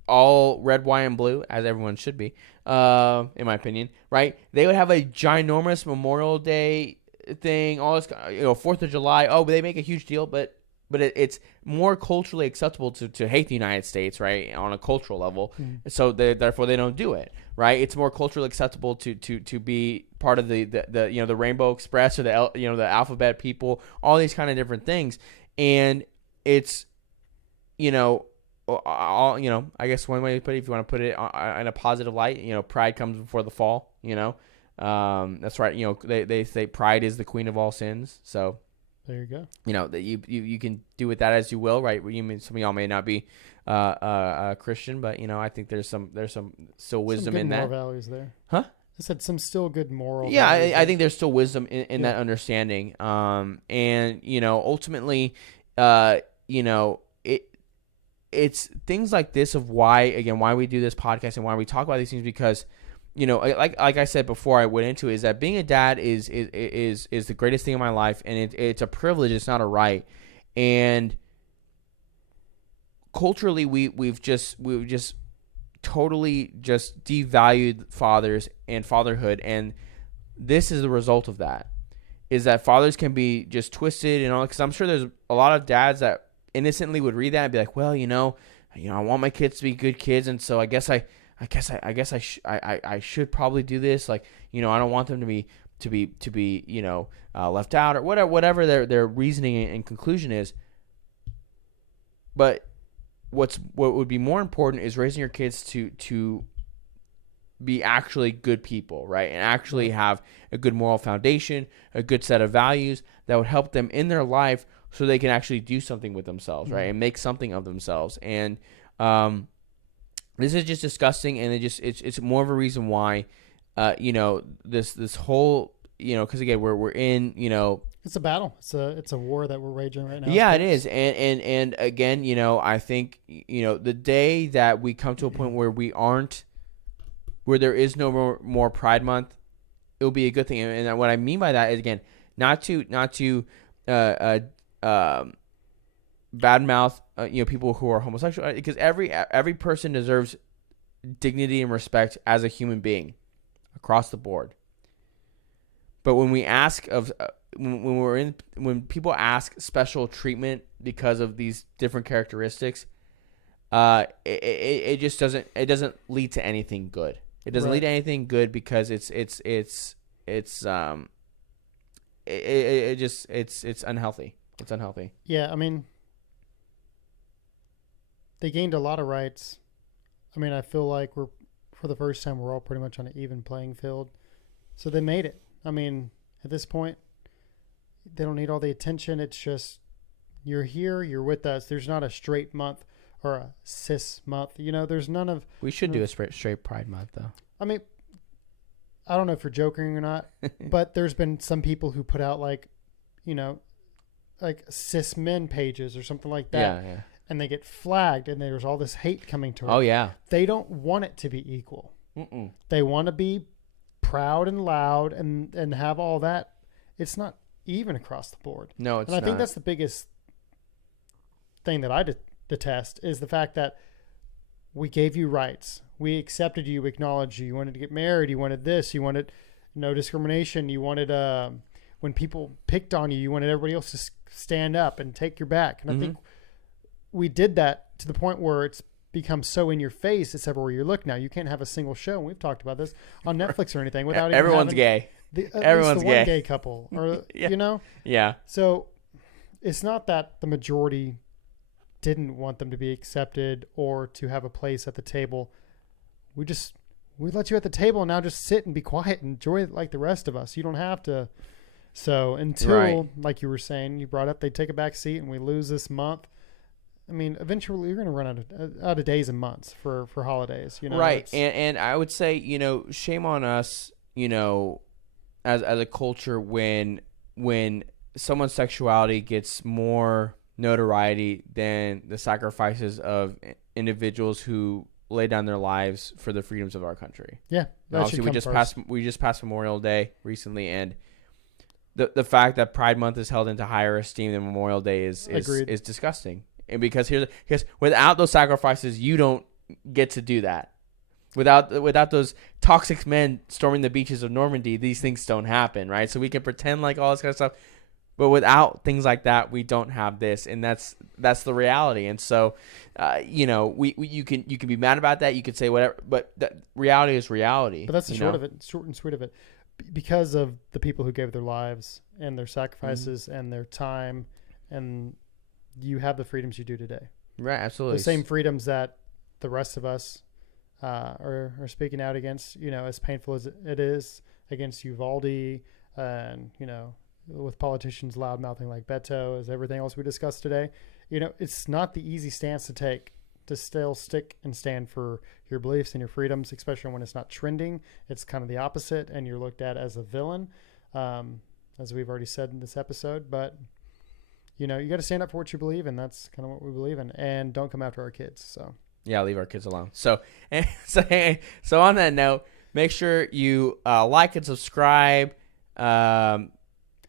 all red, white, and blue, as everyone should be, in my opinion, right? They would have a ginormous Memorial Day thing, all this, 4th of July. Oh, they make a huge deal, but it's more culturally acceptable to hate the United States, right, on a cultural level. Mm. So therefore they don't do it, right? It's more culturally acceptable to be part of the Rainbow Express or the alphabet people, all these kind of different things, and it's I guess one way to put it, if you want to put it in a positive light, pride comes before the fall. That's right. They say pride is the queen of all sins. So there you go. That you can do with that as you will, right? Some of y'all may not be Christian, but I think there's some still wisdom in that. Moral values there, huh? I said some still good moral. Yeah, I think there's still wisdom in that understanding. And ultimately, it's things like this of why we do this podcast and why we talk about these things, because like I said before I went into it, is that being a dad is the greatest thing in my life, and it's a privilege, it's not a right. And culturally we've just totally just devalued fathers and fatherhood, and this is the result of that, is that fathers can be just twisted and all, because I'm sure there's a lot of dads that innocently would read that and be like, well, I want my kids to be good kids, and so I guess I should probably do this. Like, I don't want them to be left out, or whatever their reasoning and conclusion is. But what would be more important is raising your kids to be actually good people, right? And actually have a good moral foundation, a good set of values that would help them in their life, so they can actually do something with themselves, right, and make something of themselves. And this is just disgusting, and it's more of a reason why, this whole, because again we're in, it's a battle, it's a war that we're waging right now. Yeah, it is, and again, I think the day that we come to a point where where there is no more Pride Month, it'll be a good thing. And what I mean by that is, again, not to badmouth people who are homosexual, because every person deserves dignity and respect as a human being across the board. But when we ask when people ask special treatment because of these different characteristics, it just doesn't lead to anything good. It doesn't lead to anything good, because it's unhealthy. It's unhealthy. Yeah, I mean, they gained a lot of rights. I mean, I feel like for the first time, we're all pretty much on an even playing field. So they made it. I mean, at this point, they don't need all the attention. It's just, you're here, you're with us. There's not a straight month or a cis month. There's none of... We should do a straight Pride Month, though. I mean, I don't know if you're joking or not, but there's been some people who put out like cis men pages or something like that. Yeah. And they get flagged, and there's all this hate coming to it. Oh, yeah. They don't want it to be equal. Mm-mm. They want to be proud and loud and have all that. It's not even across the board. No, it's not. And I think that's the biggest thing that I detest is the fact that we gave you rights. We accepted you, acknowledged you. You wanted to get married. You wanted this. You wanted no discrimination. You wanted, when people picked on you, you wanted everybody else to stand up and take your back. And I think we did that to the point where it's become so in your face. It's everywhere you look now. You can't have a single show. And we've talked about this on Netflix or anything without everyone's gay. Everyone's gay. One gay couple, or Yeah. So it's not that the majority didn't want them to be accepted or to have a place at the table. We let you at the table, and now just sit and be quiet and enjoy it like the rest of us. You don't have to. So until, like you were saying, you brought up, they take a back seat and we lose this month. I mean, eventually you're going to run out of days and months for holidays, Right. And I would say, shame on us, as a culture when someone's sexuality gets more notoriety than the sacrifices of individuals who lay down their lives for the freedoms of our country. Yeah. Obviously we just passed Memorial Day recently, and the fact that Pride Month is held into higher esteem than Memorial Day is disgusting. And because without those sacrifices, you don't get to do that. Without those toxic men storming the beaches of Normandy, these things don't happen, right? So we can pretend like all this kind of stuff, but without things like that, we don't have this, and that's the reality. And so, you can be mad about that, you can say whatever, but that reality is reality. But that's the short and sweet of it, because of the people who gave their lives and their sacrifices and their time, and you have the freedoms you do today. Right, absolutely. The same freedoms that the rest of us are speaking out against, as painful as it is against Uvalde and, with politicians loud-mouthing like Beto, as everything else we discussed today. It's not the easy stance to take, to still stick and stand for your beliefs and your freedoms, especially when it's not trending. It's kind of the opposite, and you're looked at as a villain, as we've already said in this episode. But you got to stand up for what you believe in. That's kind of what we believe in, and don't come after our kids. So yeah, leave our kids alone. So on that note, make sure you like and subscribe.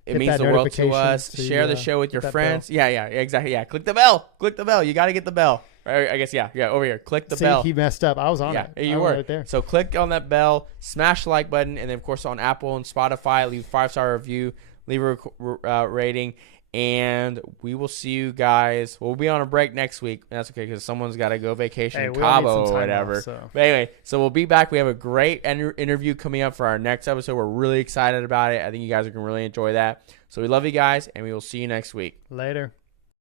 It means the world to us. Share the show with your friends. Yeah, exactly. Yeah, click the bell. You got to get the bell. Right, I guess, yeah, over here. Click the bell. He messed up. I was on it. Yeah, you were. Right there. So click on that bell, smash the like button, and then, of course, on Apple and Spotify, leave a 5-star review, leave a rating, and we will see you guys. We'll be on a break next week. That's okay, because someone's got to go vacation in Cabo or whatever. But anyway, so we'll be back. We have a great interview coming up for our next episode. We're really excited about it. I think you guys are going to really enjoy that. So we love you guys, and we will see you next week. Later.